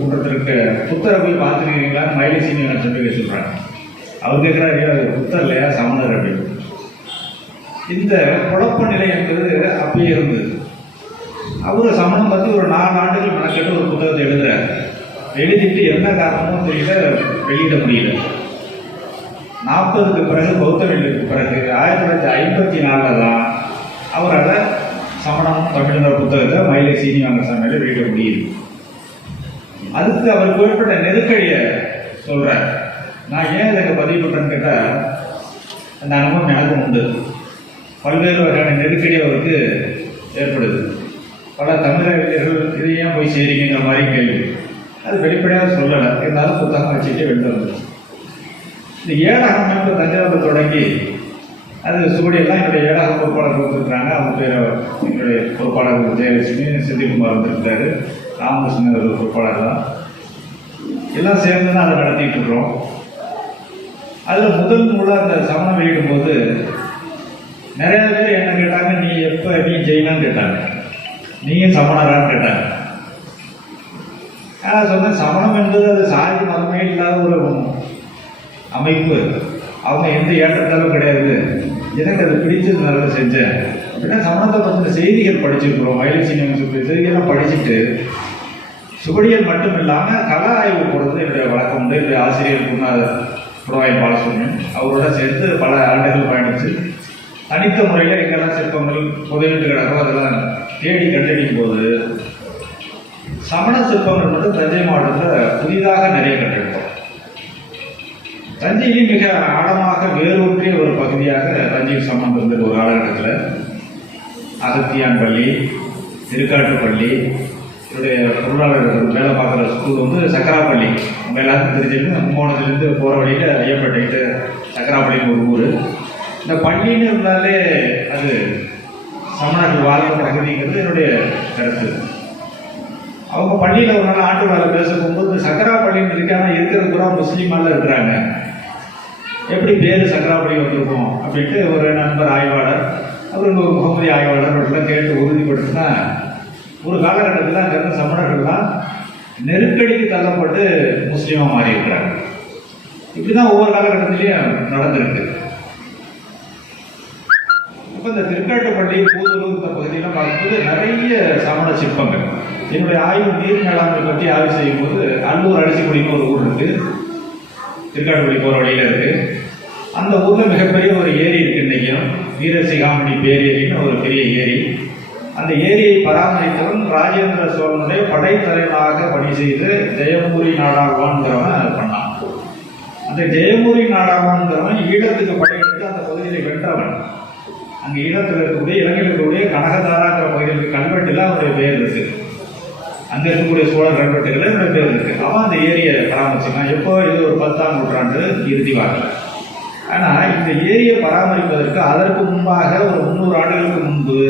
குன்றத்திற்கு புத்தரை போய் பார்த்துருக்கீங்களான்னு மயிலை சீனியை சொல்லி சொல்கிறாங்க. அவர் கேட்குறாரு, புத்தர் இல்லையா சமணர் அப்படின்னு. இந்த குழப்ப நிலை என்பது அப்பயே இருந்தது. அவர் சமணம் பற்றி ஒரு 4 ஆண்டுகள் மெனக்கெட்டு ஒரு புத்தகத்தை எழுதுறாரு. எழுதிட்டு என்ன காரணமும் தெரியல, வெளியிட முடியல. 40க்கு பிறகு பௌத்த வெளியிற்கு பிறகு 1954 தான் அவரால் சமணம் தமிழ்ங்கிற புத்தகத்தை மயிலை சீனி வெங்கடசாமியில் வெளியிட முடியுது. அதுக்கு அவர் குறிப்பிட்ட நெருக்கடியை சொல்கிறார். நான் ஏன் இதை பதிவு பண்ணுறேன்னு கேட்டால், அந்த அனுபவம் எனக்கும் உண்டு. பல்வேறு வகையான நெருக்கடி அவருக்கு ஏற்படுது. பல தமிழறிஞர்கள் இது ஏன் போய் செய்றீங்கிற மாதிரி கேள்வி. அது வெளிப்படையாக சொல்லலை, இருந்தாலும் புத்தகம் வச்சுட்டு வெளில வந்துடும். இந்த ஏடகம் அமைப்பு தஞ்சாவூர் தொடங்கி அது சுவடியெல்லாம் என்னுடைய ஏடக பொறுப்பாளர் கொடுத்துருக்குறாங்க. அவங்க பேர் என்னுடைய பொறுப்பாளர் ஜெயலட்சுமி, செந்தில்குமார் வந்திருக்காரு, ராமகிருஷ்ணன் ஒரு பொறுப்பாளர் தான். எல்லாம் சேர்ந்து தான் அதை நடத்திட்டு இருக்கிறோம். அதில் முதல் நூலாக அந்த சமணம் வெளியிடும் போது நிறைய பேர் என்ன கேட்டாங்க, நீ ஜெயினான்னு கேட்டாங்க, நீயும் சமணரான்னு கேட்டாங்க. நான் சொன்னேன், சமணம் என்பது அது சாதி மதமே இல்லாத ஒரு அமைப்பு, அவங்க எந்த ஏற்றத்தாலும் கிடையாது, எனக்கு அது பிடிச்சதுனால செஞ்சேன் அப்படின்னா. சமணத்தை பற்றின செய்திகள் படிச்சிருக்கிறோம், மயிலட்சி செய்திகள்லாம் படிச்சுட்டு சுவடியல் மட்டும் இல்லாமல் கலா ஆய்வு போடுறது என்னுடைய வழக்கம் உண்டு. என்னுடைய ஆசிரியர் புனவாய் பாலசுப்ரமணியன் அவரோட சேர்த்து பல ஆண்டுகள் பயணித்து தனித்த முறையில் எங்கெல்லாம் சிற்பங்கள் புதைவிட்டு கிடக்கும் அதெல்லாம் தேடி கண்டடிக்கும் போது சமண சிற்பங்கள் மட்டும் தஞ்சை மாவட்டத்தில் புதிதாக நிறைய கண்டெடுப்போம். தஞ்சையிலும் மிக ஆழமாக வேரூன்றிய ஒரு பகுதியாக தஞ்சை சமணம் இருந்தது. ஒரு காலகட்டத்தில் அகத்தியான் பள்ளி, திருக்காட்டுப்பள்ளி, என்னுடைய பொருளாளர் வேலை பார்க்குற ஸ்கூல் வந்து சக்கராப்பள்ளி, நம்ம எல்லாருக்கும் தெரிஞ்சிருக்கு. கும்பகோணத்துலேருந்து போகிற வழியில் ஐயப்பேட்டைட்டு சக்கராப்பள்ளின்னு ஒரு ஊர். இந்த பள்ளின்னு இருந்தாலே அது சமணர்கள் வாழ்ந்த பகுதிங்கிறது என்னுடைய கருத்து. அவங்க பள்ளியில் ஒரு நாள் ஆட்டு வேலை பேச போகும்போது சக்கராப்பள்ளின்னு இருக்காங்க, இருக்கிறது கூட முஸ்லீமால இருக்கிறாங்க, எப்படி பேர் சக்கராப்பள்ளி வந்திருக்கும் அப்படின்ட்டு ஒரு நண்பர் ஆய்வாளர், அவர் முகமதி ஆய்வாளர் அவர்களெலாம் கேட்டு உறுதிப்படுத்தினா, ஒரு காலகட்டத்தில் அங்கே இருந்த சமணர்கள்லாம் நெருக்கடிக்கு தள்ளப்பட்டு முஸ்லீமாக மாறி இருக்கிறாங்க. இப்படி தான் ஒவ்வொரு காலகட்டத்திலையும் நடந்திருக்கு. இப்போ இந்த திருக்காட்டுப்பள்ளி, பூதலூர் இந்த பகுதியெல்லாம் பார்க்கும்போது நிறைய சமண சிற்பங்கள். என்னுடைய ஆய்வு நீர் மேலாண்மை பற்றி ஆய்வு செய்யும்போது அல்லூர் அரிசிக்குடின்னு ஒரு ஊர் இருக்குது, திருக்காட்டுப்பள்ளி போகிற வழியில் இருக்குது. அந்த ஊரில் மிகப்பெரிய ஒரு ஏரி இருக்குது இன்றைக்கும், வீரசிகாமணி பேரேரின்னு ஒரு பெரிய ஏரி. அந்த ஏரியை பராமரித்தவன் ராஜேந்திர சோழனுடைய படைத்தலைவனாக பணி செய்து ஜெயமூரி நாடாழ்வான்கிறவன் பண்ணான். அந்த ஜெயமூரி நாடாழ்வான்கிறவன் ஈழத்துக்கு படையெடுத்து அந்த பகுதியில் வென்றவன். அங்கே ஈழத்தில் இருக்கக்கூடிய இலங்கையில் இருக்கக்கூடிய கனகதாராங்கிற பகுதியில் கல்வெட்டில் அவருடைய பேர் இருக்கு. அங்கே இருக்கக்கூடிய சோழர் கல்வெட்டுகளில் என்னுடைய பேர் இருக்கு. அவன் அந்த ஏரியை பராமரிச்சுக்கான். எப்போ இது ஒரு 10ஆம் நூற்றாண்டு இறுதி வாக்கில். ஆனால் இந்த ஏரியை பராமரிப்பதற்கு அதற்கு முன்பாக ஒரு 300 ஆண்டுகளுக்கு முன்பு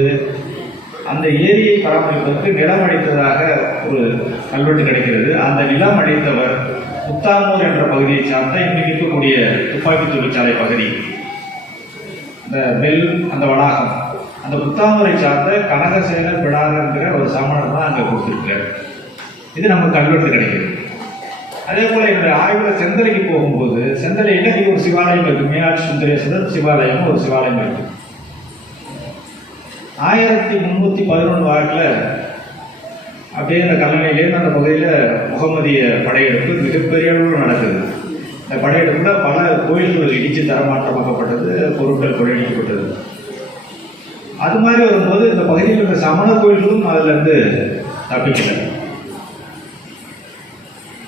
அந்த ஏரியை பராமரிப்பதற்கு நிலம் அளித்ததாக ஒரு கல்வெட்டு கிடைக்கிறது. அந்த நிலம் அளித்தவர் புத்தாமூர் என்ற பகுதியை சார்ந்த இன்னைக்கு இருக்கக்கூடிய துப்பாக்கி தொழிற்சாலை பகுதி, இந்த பெல் அந்த வளாகம், அந்த புத்தாமூரை சார்ந்த கனகசேனர் பிடாரங்கிற ஒரு சமணர் தான் அங்கே கொடுத்துருக்கிறார். இது நமக்கு கல்வெட்டு கிடைக்கிறது. அதே போல் என்னுடைய ஆய்வில் செந்தலைக்கு போகும்போது செந்தலையில் இங்கே ஒரு சிவாலயம் இருக்குது, மீனாட்சி சுந்தரேஸ்வரர் சிவாலயம் ஒரு சிவாலயம் இருக்குது. 1311 வாக்கில் அப்படியே இந்த கல்லணையிலேருந்து அந்த பகுதியில் முகமதிய படையெடுப்பு மிகப்பெரிய அளவில் நடக்குது. இந்த படையெடுப்பில் பல கோயில்கள் இடித்து தரமாற்றமாக்கப்பட்டது, பொருட்கள் கொள்ளையடிக்கப்பட்டது. அது மாதிரி வரும்போது இந்த பகுதியில் இருந்த சமண கோயில்களும் அதிலிருந்து தப்பிக்கல.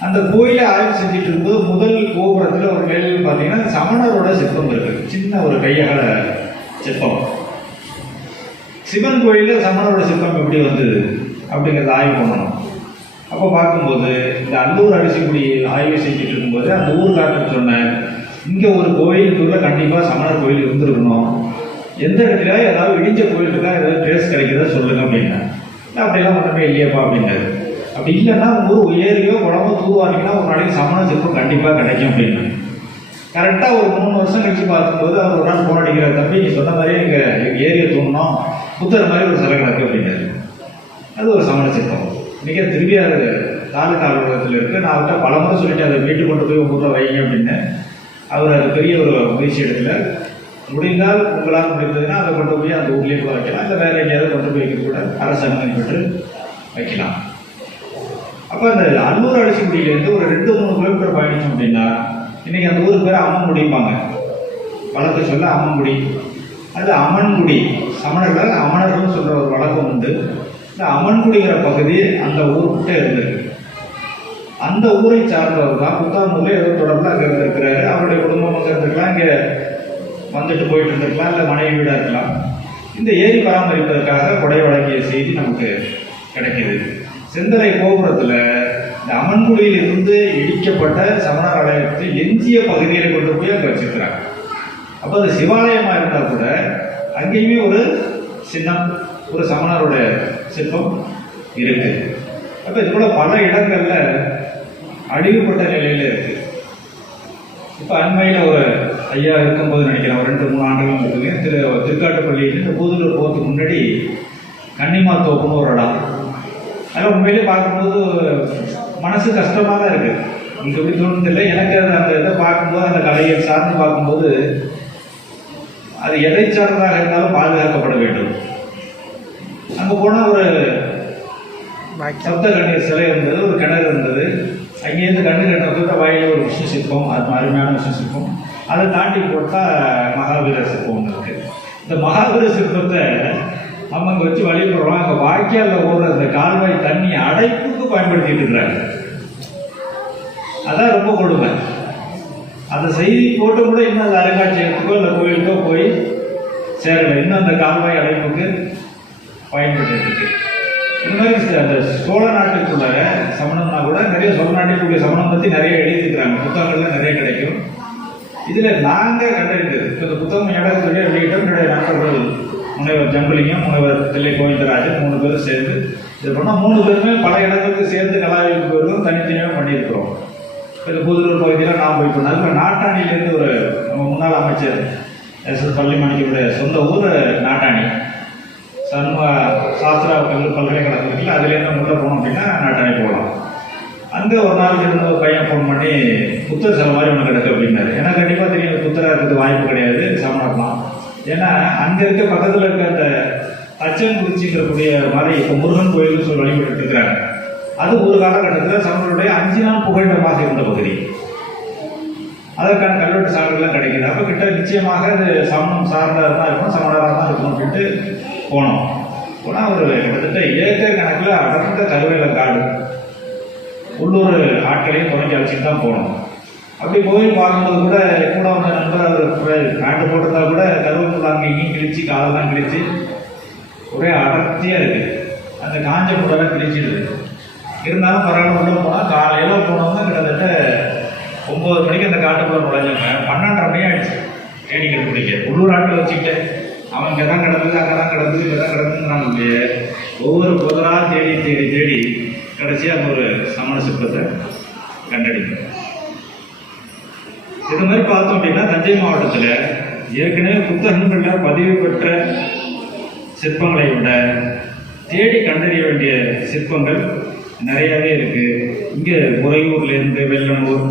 அந்த கோயிலை ஆய்வு செஞ்சுட்டு இருக்கும்போது முதல் கோபுரத்தில் ஒரு மேலும் பார்த்தீங்கன்னா சமணரோட சிற்பம் இருக்குது, சின்ன ஒரு கையகல சிற்பம். சிவன் கோயிலில் சமணரோட சிற்பம் எப்படி வந்தது அப்படிங்கிறத ஆய்வு பண்ணணும். அப்போ பார்க்கும்போது இந்த அல்லூர் அரிசிக்குடி ஆய்வு செஞ்சுட்டு இருக்கும்போது அந்த ஊருக்காரர் சொன்னேன், இங்கே ஒரு கோயிலுக்குள்ள கண்டிப்பாக சமணர் கோயில் இருந்திருக்கணும், எந்த இடத்துல ஏதாவது இடிஞ்ச கோயிலுக்கு தான் ஏதாவது ட்ரேஸ் கிடைக்கிறதா சொல்லுங்க அப்படின்னா. அப்படியெல்லாம் ஒன்றுமே இல்லையப்பா அப்படின்னாரு. அப்படி இல்லைன்னா ஊர் ஏரியோ குழம்போ தூவாரிங்கன்னா ஒரு நாளைக்கு சமண சிற்பம் கண்டிப்பாக கிடைக்கும் அப்படின்னு. கரெக்டாக ஒரு 3 வருஷம் கழிச்சு பார்க்கும்போது அவர் ஒரு நாள் போன் அடிக்கிற, தம்பி நீ சொன்ன மாதிரியே எங்கள் ஏரியை தூண்டணும், புத்தர் மாதிரி ஒரு சிலை கிடக்கு அப்படின்னாரு. அது ஒரு சமண சிற்பம் மிக திருவியார் தாலுகா அலுவலகத்தில் இருக்குது. நான் அவர்கிட்ட பல முறை சொல்லிட்டு அதை வீட்டு கொண்டு போய் ஊரில் வைங்க அப்படின்னு. அவர் அது பெரிய ஒரு முயற்சி எடுக்கல. முடிந்தால் உங்களால் முடிந்ததுன்னா அதை கொண்டு போய் அந்த ஊர்லேயே போய் வைக்கலாம், இல்லை வேறு எங்கேயாவது கொண்டு போய் வைக்க கூட அரசு அனுமதி பெற்று வைக்கலாம். அப்போ அந்த அல்லூர் அரிசிக்குடியிலேருந்து ஒரு 2-3 கிலோமீட்டர் பயணிச்சோம் அப்படின்னா இன்றைக்கி அந்த ஊருக்கு பேர் அம்மன்குடிப்பாங்க, வழக்கு சொல்ல அம்மன்குடி. அது அம்மன்குடி, சமணர்கள் அமணர்கள் சொல்கிற ஒரு வழக்கம் உண்டு. இந்த அம்மன்குடிங்கிற பகுதி அந்த ஊர்கிட்ட இருந்திருக்கு. அந்த ஊரை சார்ந்தவர் தான் புத்தாமூரில் ஏதோ தொடர்பில் அங்கே இருந்திருக்கிறாரு. அவருடைய குடும்பம் அங்கே இருந்திருக்கலாம், இங்கே வந்துட்டு போயிட்டு இருந்திருக்கலாம், இல்லை மனைவி வீடாக இருக்கலாம். இந்த ஏரி பராமரிப்பதற்காக கொடை வழங்கிய செய்தி நமக்கு கிடைக்குது. செந்தலை கோபுரத்தில் இந்த அம்மன்குடியில் இருந்து இடிக்கப்பட்ட சமணர் ஆலயத்தை எஞ்சிய பகுதியில் கொண்டு போய் அங்கே வச்சிருக்கிறாங்க. அப்போ அது சிவாலயமாக இருந்தால் கூட அங்கேயுமே ஒரு சின்னம், ஒரு சமணருடைய சிற்பம் இருக்கு. அப்போ இது போல பல இடங்கள்ல அழிவுபட்ட நிலையில இருக்கு. இப்போ அண்மையில் ஒரு ஐயா இருக்கும்போது நினைக்கிறேன், ஒரு 2-3 ஆண்டுகள் இருக்குங்க, திருக்காட்டுப்பள்ளியில் இந்த பூதலூர் போகிறதுக்கு முன்னாடி கன்னிமாத்தோப்புன்னு ஒரு இடம். அதெல்லாம் உண்மையிலே பார்க்கும்போது மனசு கஷ்டமாக தான் இருக்குது. உங்களுக்கு எப்படி தோணுது இல்லை, எனக்கு அந்த இதை பார்க்கும்போது, அந்த கலையை சார்ந்து பார்க்கும்போது அது எதை சார்ந்ததாக இருந்தாலும் பாதுகாக்கப்பட வேண்டும். அங்கே போனால் ஒரு சப்த கண்ணீர் சிலை இருந்தது, ஒரு கிணறு இருந்தது. அங்கேருந்து கண்ணு கட்டின வாயில ஒரு விஷ்ணு சிற்பம், அது அருமையான விஷ்ணு சிற்பம். அதை தாண்டி போட்டால் மகாவீர சிற்பம் ஒன்று இருக்குது. இந்த மகாவீர சிற்பத்தை நம்ம அங்கே வச்சு வழிபடுறோம். அங்கே வாய்க்காலில் ஓடுற அந்த கால்வாய் தண்ணி அடைப்புக்கு பயன்படுத்திட்டு இருக்கிறாங்க. அதான் ரொம்ப கொடுமை. அந்த செய்தி போட்டு கூட இன்னும் அந்த அருங்காட்சியகத்துக்கோ இல்லை கோயிலுக்கோ போய் சேரலை. இன்னும் அந்த கால்வாய் அடைப்புக்கு பயன்பட்டு இருக்கு. இந்த மாதிரி அந்த சோழ நாட்டுக்குள்ள சமணம்னா கூட நிறைய சோழ நாட்டுக்குள்ள சமணம் பற்றி நிறைய எழுதியிருக்கிறாங்க, புத்தகங்கள்லாம் நிறைய கிடைக்கும். இதில் நாங்கள் கண்டறிந்தது, இப்போ இந்த புத்தகம் இடத்துல வெளியிட்டோம். என்னுடைய நண்பர்கள் முனைவர் ஜம்பலிங்கம், முனைவர் தில்லை கோவிந்தராஜன் 3 பேரும் சேர்ந்து இது பண்ணால் 3 பேருமே பல இடங்களுக்கு சேர்ந்து கலாவிற்கு போயிருக்கோம், தனித்தனியாக பண்ணியிருக்கிறோம். இந்த புதலூர் பகுதியில் நான் போய் பண்ணால் இப்போ நாட்டாணியிலேருந்து ஒரு நம்ம முன்னாள் அமைச்சர் எஸ் பள்ளிமணிக்குடைய சொந்த ஊர் நாட்டாணி, சண்முக சாஸ்திரா பல்கலைக்கழகம் இருக்குல்ல, அதுலேருந்து உள்ளே போனோம் அப்படின்னா நாட்டாணி போகலாம். அங்கே ஒரு நாள் இருந்து ஒரு பையன் ஃபோன் பண்ணி புத்தர் சில மாதிரி ஒன்று கிடக்கு அப்படின்னாரு. ஏன்னா கண்டிப்பாக தெரியும் புத்தராக இருக்கிறது வாய்ப்பு கிடையாது, சமணம்லாம். ஏன்னா அங்கே இருக்க பக்கத்தில் இருக்க அந்த தச்சன்குறிச்சிங்கக்கூடிய மாதிரி இப்போ முருகன் கோயில்னு சொல்லி வழிபட்டு இருக்கிறாங்க. அது ஒரு காலகட்டத்தில் சமணருடைய 5 நாள் புகழிடமாக இருந்த பகுதி. அதற்கான கல்வெட்டு சான்றுகள்லாம் கிடைக்குது. அப்போ கிட்ட நிச்சயமாக அது சமணம் சார்ந்ததாக தான் இருக்கணும், சமணராக தான் இருக்கணும் அப்படின்ட்டு போனோம். போனால் ஒரு கிட்டத்தட்ட ஏக்கர் கணக்கில் அடர்ந்த கருவேல காடு, உள்ளூர் ஆட்களையும் தொடங்கி அழைச்சிட்டு தான் போனோம். அப்படி போய் பார்க்கும்போது கூட கூட வந்த நண்பர் காட்டு போட்டிருந்தா கூட கருவேப்பிலை அங்கே இங்கேயும் கிழிச்சு, காலெல்லாம் கிழிச்சு ஒரே அடர்த்தியாக இருக்குது. அந்த காஞ்ச முட்டெல்லாம் கிழிச்சிடுது. இருந்தாலும் பரவாயில்ல உள்ள போனால் காலையில் போனோம்னா கிட்டத்தட்ட 9 மணிக்கு அந்த காட்டுக்குள்ள நுழைஞ்சவங்க 12:30 மணி ஆயிடுச்சு தேடி கண்டுபிடிக்க. உள்ளூர் ஆட்களை வச்சுக்கிட்டு அவன் இங்கே தான் கிடந்தது, அங்கே தான் கிடந்தது, இங்கே தான் கிடந்துங்கிறாங்க இல்லையே. ஒவ்வொரு புதராக தேடி தேடி தேடி கடைசியாக அந்த ஒரு சமண சிற்பத்தை கண்டடிக்கும். இது மாதிரி பார்த்தோம் அப்படின்னா தஞ்சை மாவட்டத்தில் ஏற்கனவே புத்தகங்களில் பதிவு பெற்ற சிற்பங்களை விட தேடி கண்டறிய வேண்டிய சிற்பங்கள் நிறையாவே இருக்குது. இங்கே உறையூர்லேருந்து வெள்ளனூர்,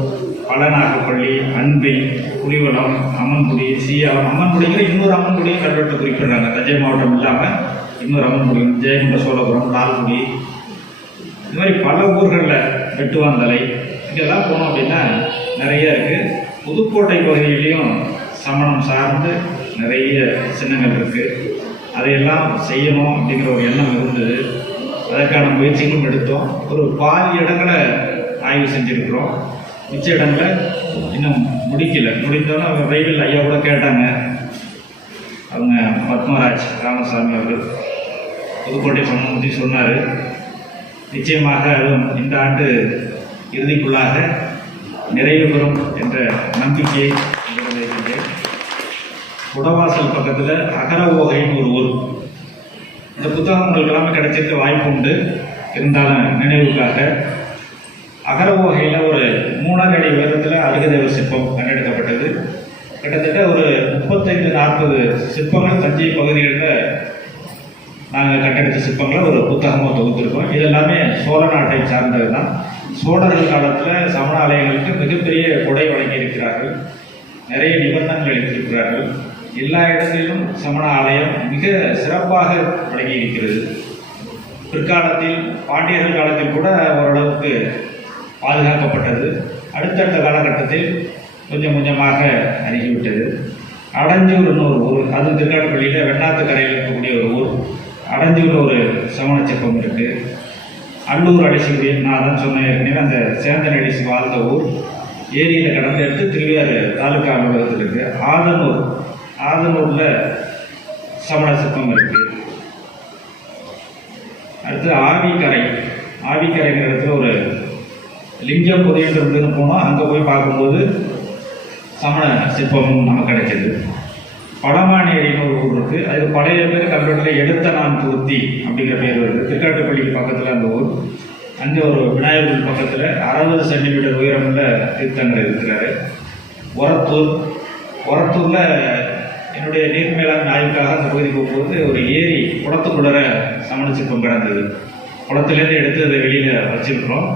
பழநாகப்பள்ளி, அன்பை, புலிவலம், அம்மன்குடி, சீயாலம், அம்மன்குடிங்கிற இன்னொரு அம்மன்குடியும் கல்வெட்டு குறிப்பிடுறாங்க. தஞ்சை மாவட்டம் இல்லாமல் இன்னொரு அம்மன்குடி, ஜெயகுண்ட சோழபுரம், லால்குடி, இது மாதிரி பல ஊர்களில், வெட்டுவாந்தலை, இங்கெல்லாம் போனோம் அப்படின்னா நிறைய இருக்குது. புதுக்கோட்டை பகுதியிலையும் சமணம் சார்ந்து நிறைய சின்னங்கள் இருக்குது. அதையெல்லாம் செய்யணும் அப்படிங்கிற ஒரு எண்ணம் இருந்தது. அதற்கான முயற்சிகளும் எடுத்தோம். ஒரு பாதி இடங்களை ஆய்வு செஞ்சுருக்கிறோம். மிச்ச இடங்களை இன்னும் முடிந்தோன்னா ரயில்வேல் ஐயா கூட கேட்டாங்க. அவங்க பத்மராஜ் ராமசாமி அவர்கள் புதுக்கோட்டை சமணம் பற்றி சொன்னார். நிச்சயமாக அதுவும் இந்த ஆண்டு இறுதிக்குள்ளாக நிறைவு பெறும் என்ற நம்பிக்கையை வைக்கின்றேன். குடவாசல் பக்கத்தில் அகரவோகைன்னு ஒரு ஊர். இந்த புத்தகம் உங்களுக்கு எல்லாமே கிடைச்சிருக்க வாய்ப்பு உண்டு. இருந்தாலும் நினைவுக்காக அகரவோகையில் ஒரு 3 அடி உயரத்தில் அருகதேவ சிற்பம் கண்டெடுக்கப்பட்டது. கிட்டத்தட்ட ஒரு 35-40 சிற்பங்கள் தஞ்சை பகுதிகளில் நாங்கள் கண்டெடுத்த சிற்பங்களை ஒரு புத்தகமாக தொகுத்திருக்கோம். இது எல்லாமே சோழ நாட்டை சார்ந்தது தான். சோழர்கள் காலத்தில் சமண ஆலயங்களுக்கு மிகப்பெரிய கொடை வழங்கியிருக்கிறார்கள், நிறைய நிபந்தனைகள் அளித்திருக்கிறார்கள். எல்லா இடங்களிலும் சமண ஆலயம் மிக சிறப்பாக வழங்கி இருக்கிறது. பிற்காலத்தில் பாண்டியர்கள் காலத்தில் கூட ஓரளவுக்கு பாதுகாக்கப்பட்டது. அடுத்தடுத்த காலகட்டத்தில் கொஞ்சம் கொஞ்சமாக அருகிவிட்டது. அடஞ்சூர்னு ஒரு ஊர், அது திருக்காட்டுப்பள்ளியில் வெண்ணாத்து கரையில் இருக்கக்கூடிய ஒரு ஊர். அடஞ்சூர் ஒரு சமண சிற்பம் இருக்குது. அல்லூர் அடிசிக்குடி, நான் அதான் சொன்னேன் ஏற்கனவே, அந்த சேந்தன் அடிசி வாழ்ந்த ஊர். ஏரியில் கடந்து எடுத்து திருவையாறு தாலுக்கா அலுவலகத்தில் இருக்குது. ஆதனூரில் சமண சிற்பம் இருக்குது. அடுத்து ஆவிக்கரைங்கிற இடத்துல ஒரு லிங்கம் புதையன்றதுன்னு போனோம். அங்கே போய் பார்க்கும்போது சமண சிற்பம் நமக்கு கிடைச்சது. பழமானேரின்னு ஒரு ஊர் இருக்குது. அதுக்கு பழைய பேர் கல்வெட்டில் எடுத்த நான் துருத்தி அப்படிங்கிற பேர் வருது. திருக்காட்டுப்பள்ளிக்கு பக்கத்தில் அந்த ஊர். அங்கே ஒரு விநாயகர் பக்கத்தில் 60 சென்டிமீட்டர் உயரமுள்ள தீர்த்தங்கள் இருக்கிறாரு. ஒரத்தூரில் என்னுடைய நீர் மேலாண்மை ஆய்வுக்காக அந்த பகுதிக்கு போகும்போது ஒரு ஏரி குளத்துக்குள்ளர சமண சிற்பம் கிடந்தது. குளத்துலேருந்து எடுத்து அதை வெளியில் வச்சுருக்கிறோம்.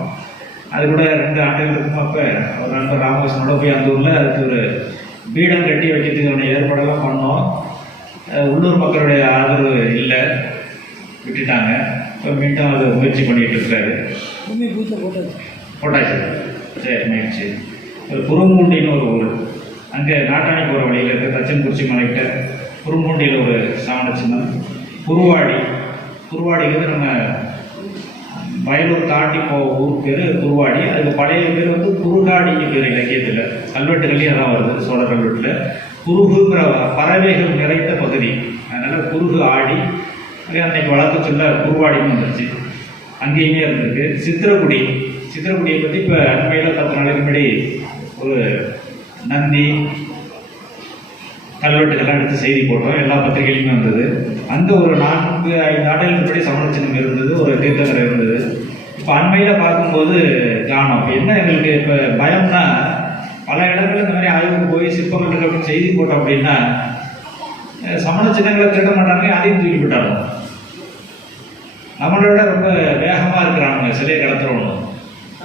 அது கூட 2 ஆண்டுகளுக்கும் அப்போ ஒரு நண்பர் ராமகிருஷ்ணனோட போய் அந்த ஊரில் அதுக்கு ஒரு பீடம் கட்டி வைக்கிறதுக்கான ஏற்பாடெல்லாம் பண்ணோம். உள்ளூர் மக்களுடைய ஆதரவு இல்லை, விட்டுட்டாங்க. இப்போ மீண்டும் அது முயற்சி பண்ணிகிட்டு இருக்கிறாரு. போட்டாச்சு, சரி முயற்சி. ஒரு குறும்பூண்டின்னு ஒரு ஊர், அங்கே நாட்டாணி போகிற வழியில் இருக்க தச்சன்குறிச்சி மலைக்கிட்ட குறும்பூண்டியில் ஒரு சமண சின்னம். குருவாடிங்கிறது நம்ம வயலூர் தாண்டி ஊர் பேர் குருவாடி. அதுக்கு பழைய பேர் வந்து குறுகாடிக்கு பேர் இலக்கியத்தில், கல்வெட்டுகள்லேயும் அதான் வருது. சோழ கல்வெட்டில் குருகுங்கிற பறவைகள் நிறைந்த பகுதி, அதனால் குருகு ஆடி அன்னைக்கு வழக்கு சொல்ல குருவாடின்னு வந்துருச்சு. அங்கேயுமே இருந்திருக்கு. சித்திரக்குடியை பற்றி இப்போ அண்மையில் 10 நாளைக்கு முன்னாடி ஒரு நந்தி கல்வெட்டுகள்லாம் எடுத்து செய்தி போட்டோம். எல்லா பத்திரிகையிலுமே வந்தது. அங்கே ஒரு 4-5 ஆண்டுகளுக்கு சமண சின்னம் இருந்தது, ஒரு தீர்த்தங்கரை இருந்தது. இப்போ அண்மையில் பார்க்கும்போது காணோம். இப்போ என்ன எங்களுக்கு இப்போ பயம்னா, பல இடங்களில் இந்த மாதிரி ஆய்வுக்கு போய் சிற்பங்கள் இருக்கு அப்படின்னு செய்தி போட்டோம் அப்படின்னா சமண சின்னங்களை திருட மாட்டாங்க, அதையும் தூக்கி விட்டாங்க. நம்மளோட ரொம்ப வேகமாக இருக்கிறாங்க சிலையை கடத்துறவங்க.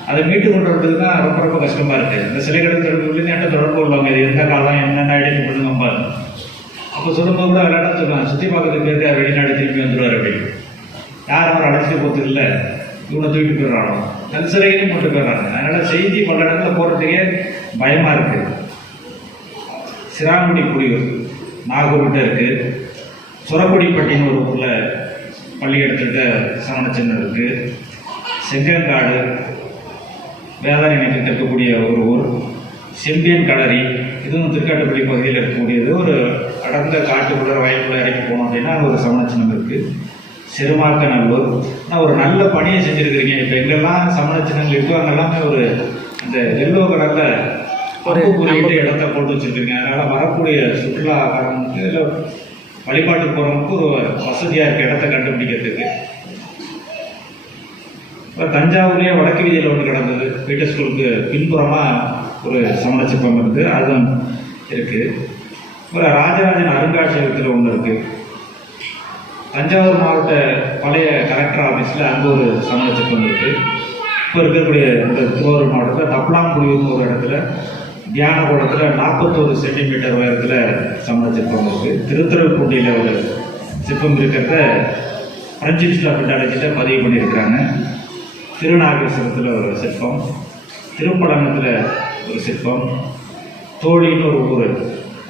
அதை மீட்டு கொண்டு வரதுக்கு தான் ரொம்ப கஷ்டமாக இருக்குது. இந்த சிலை கடத்துறதுக்குள்ளே என்கிட்ட தொடர்பு கொள்வாங்க, இது எந்த காலம் என்னென்ன ஐடென்டி பண்ணுங்க பாருங்க. அப்போ சொல்லும்போது கூட விளையாட சொல்லுவாங்க, சுற்றி பார்க்கறதுக்கு போயிருக்க வெளிநாடு திரும்பி வந்துடுவார் அப்படின்னு. யார் அவர் அழைச்சிட்டு போகிறது இல்லை, இவனை தூக்கிட்டு போயிடுறாங்க, கல் சிலையிலையும் போட்டு போயிடுறாங்க. அதனால் செய்தி பல இடத்துல போகிறதுக்கே பயமாக இருக்குது. சிராங்குடி புலியூர் நாகூர்கிட்ட இருக்குது. சுரக்குடிப்பட்டின்னு ஒரு ஊரில் பள்ளியிடத்துக்கிட்ட சமண சின்னம் இருக்குது. செங்கங்காடு வேதாரண்யத்துக்கு இருக்கக்கூடிய ஒரு ஊர். செம்பியன் களரி, இதுவும் திருக்காட்டுப்பள்ளி பகுதியில் இருக்கக்கூடியது. ஒரு அடர்ந்த காட்டுக்குள்ள வயலுக்குள்ள இறக்கி போனோம் அப்படின்னா ஒரு சமண சின்னம் இருக்குது. சிறுமாக்கநல்லூர். நான் ஒரு நல்ல பணியை செஞ்சுருக்கிறீங்க. இப்போ எங்கெல்லாம் சமண சின்னங்கள் இருக்கோ அங்கெல்லாமே ஒரு இந்த எல்லோ கலரில் ஒரு குறிப்பிட்ட இடத்த போட்டு வச்சுருக்கீங்க. அதனால் வரக்கூடிய சுற்றுலாக்காரங்களுக்கு இல்லை வழிபாட்டுக்கு போகிறவங்களுக்கு ஒரு வசதியாக இருக்க இடத்த கண்டுபிடிக்கிறதுக்கு. இப்போ தஞ்சாவூர்லேயே வடக்கு வீதியில் ஒன்று கிடந்தது. வீட்டு ஸ்கூலுக்கு பின்புறமாக ஒரு சமண சிற்பம் இருக்குது, அதுவும் இருக்குது. ஒரு ராஜராஜன் அருங்காட்சியகத்தில் ஒன்று இருக்குது. தஞ்சாவூர் மாவட்ட பழைய கலெக்டர் ஆஃபீஸில் அங்கே ஒரு சமண சிற்பம் இருக்குது. இப்போ இருக்கக்கூடிய இந்த திருவாரூர் மாவட்டத்தில் தப்பலாங்குடியூர்னு ஒரு இடத்துல தியான கூடத்தில் 41 சென்டிமீட்டர் உயரத்தில் சமண சிற்பம் இருக்குது. திருத்துறைப்பூண்டியில் ஒரு சிற்பம் இருக்கிறத பிரெஞ்சு பெட்டாலஜியில் பதிவு பண்ணியிருக்கிறாங்க. திருநாகேஸ்வரத்தில் ஒரு சிற்பம், திருப்படங்கத்தில் ஒரு சிற்பம், தோழின்னு ஒரு ஊர்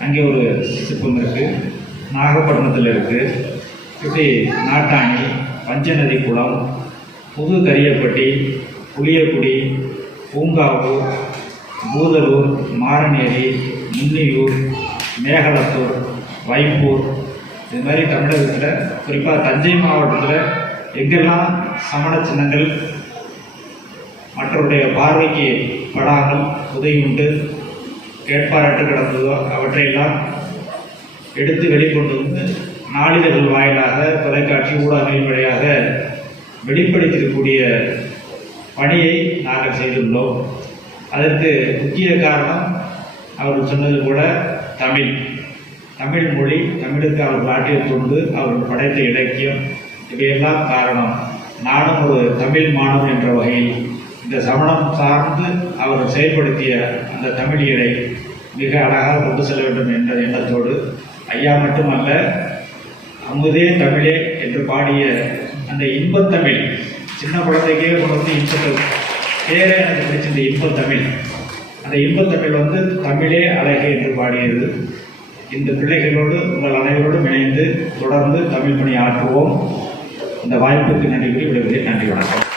அங்கே ஒரு சிற்பம் இருக்குது. நாகப்பட்டினத்தில் இருக்குது. இப்படி நாட்டாணி, பஞ்சநதி குளம், புது கரியப்பட்டி, புளியக்குடி, பூங்காவூர், பூதலூர், மாரநேரி, முன்னியூர், மேகலத்தூர், வைப்பூர், இது மாதிரி தமிழகத்தில் குறிப்பாக தஞ்சை மாவட்டத்தில் எங்கெல்லாம் சமண சின்னங்கள் மற்றவருடைய பார்வைக்கு படாமல் உதவியுண்டு கேட்பாராட்டு கிடந்ததோ அவற்றையெல்லாம் எடுத்து வெளிக்கொண்டு வந்து நாளிதழ்கள் வாயிலாக தொலைக்காட்சி ஊடகங்கள் வழியாக வெளிப்படுத்தியிருக்கக்கூடிய பணியை நாங்கள் செய்துள்ளோம். அதற்கு முக்கிய காரணம் அவர்கள் சொன்னது கூட தமிழ் மொழி, தமிழுக்கு அவர்கள் ஆற்றிய தொண்டு, அவர்கள் படைத்த இலக்கியம், இவையெல்லாம் காரணம். நானும் ஒரு தமிழ் மாணவன் என்ற வகையில் இந்த சமணம் சார்ந்து அவர் செயல்படுத்திய அந்த தமிழியலை மிக அழகாக கொண்டு செல்ல வேண்டும் என்ற எண்ணத்தோடு ஐயா மட்டுமல்ல, அமுதே தமிழே என்று பாடிய அந்த இன்பத்தமிழ், சின்ன குழந்தைக்கே கொண்டு வந்து இன்பத்தமிழ் பேரே எனக்கு பிடிச்ச இந்த இன்பத்தமிழ், அந்த இன்பத்தமிழ் வந்து தமிழே அழகே என்று பாடியது. இந்த பிள்ளைகளோடு உங்கள் அனைவரோடும் இணைந்து தொடர்ந்து தமிழ் பணி ஆற்றுவோம். இந்த வாய்ப்புக்கு நன்றி கூறி விடுவதே. நன்றி, வணக்கம்.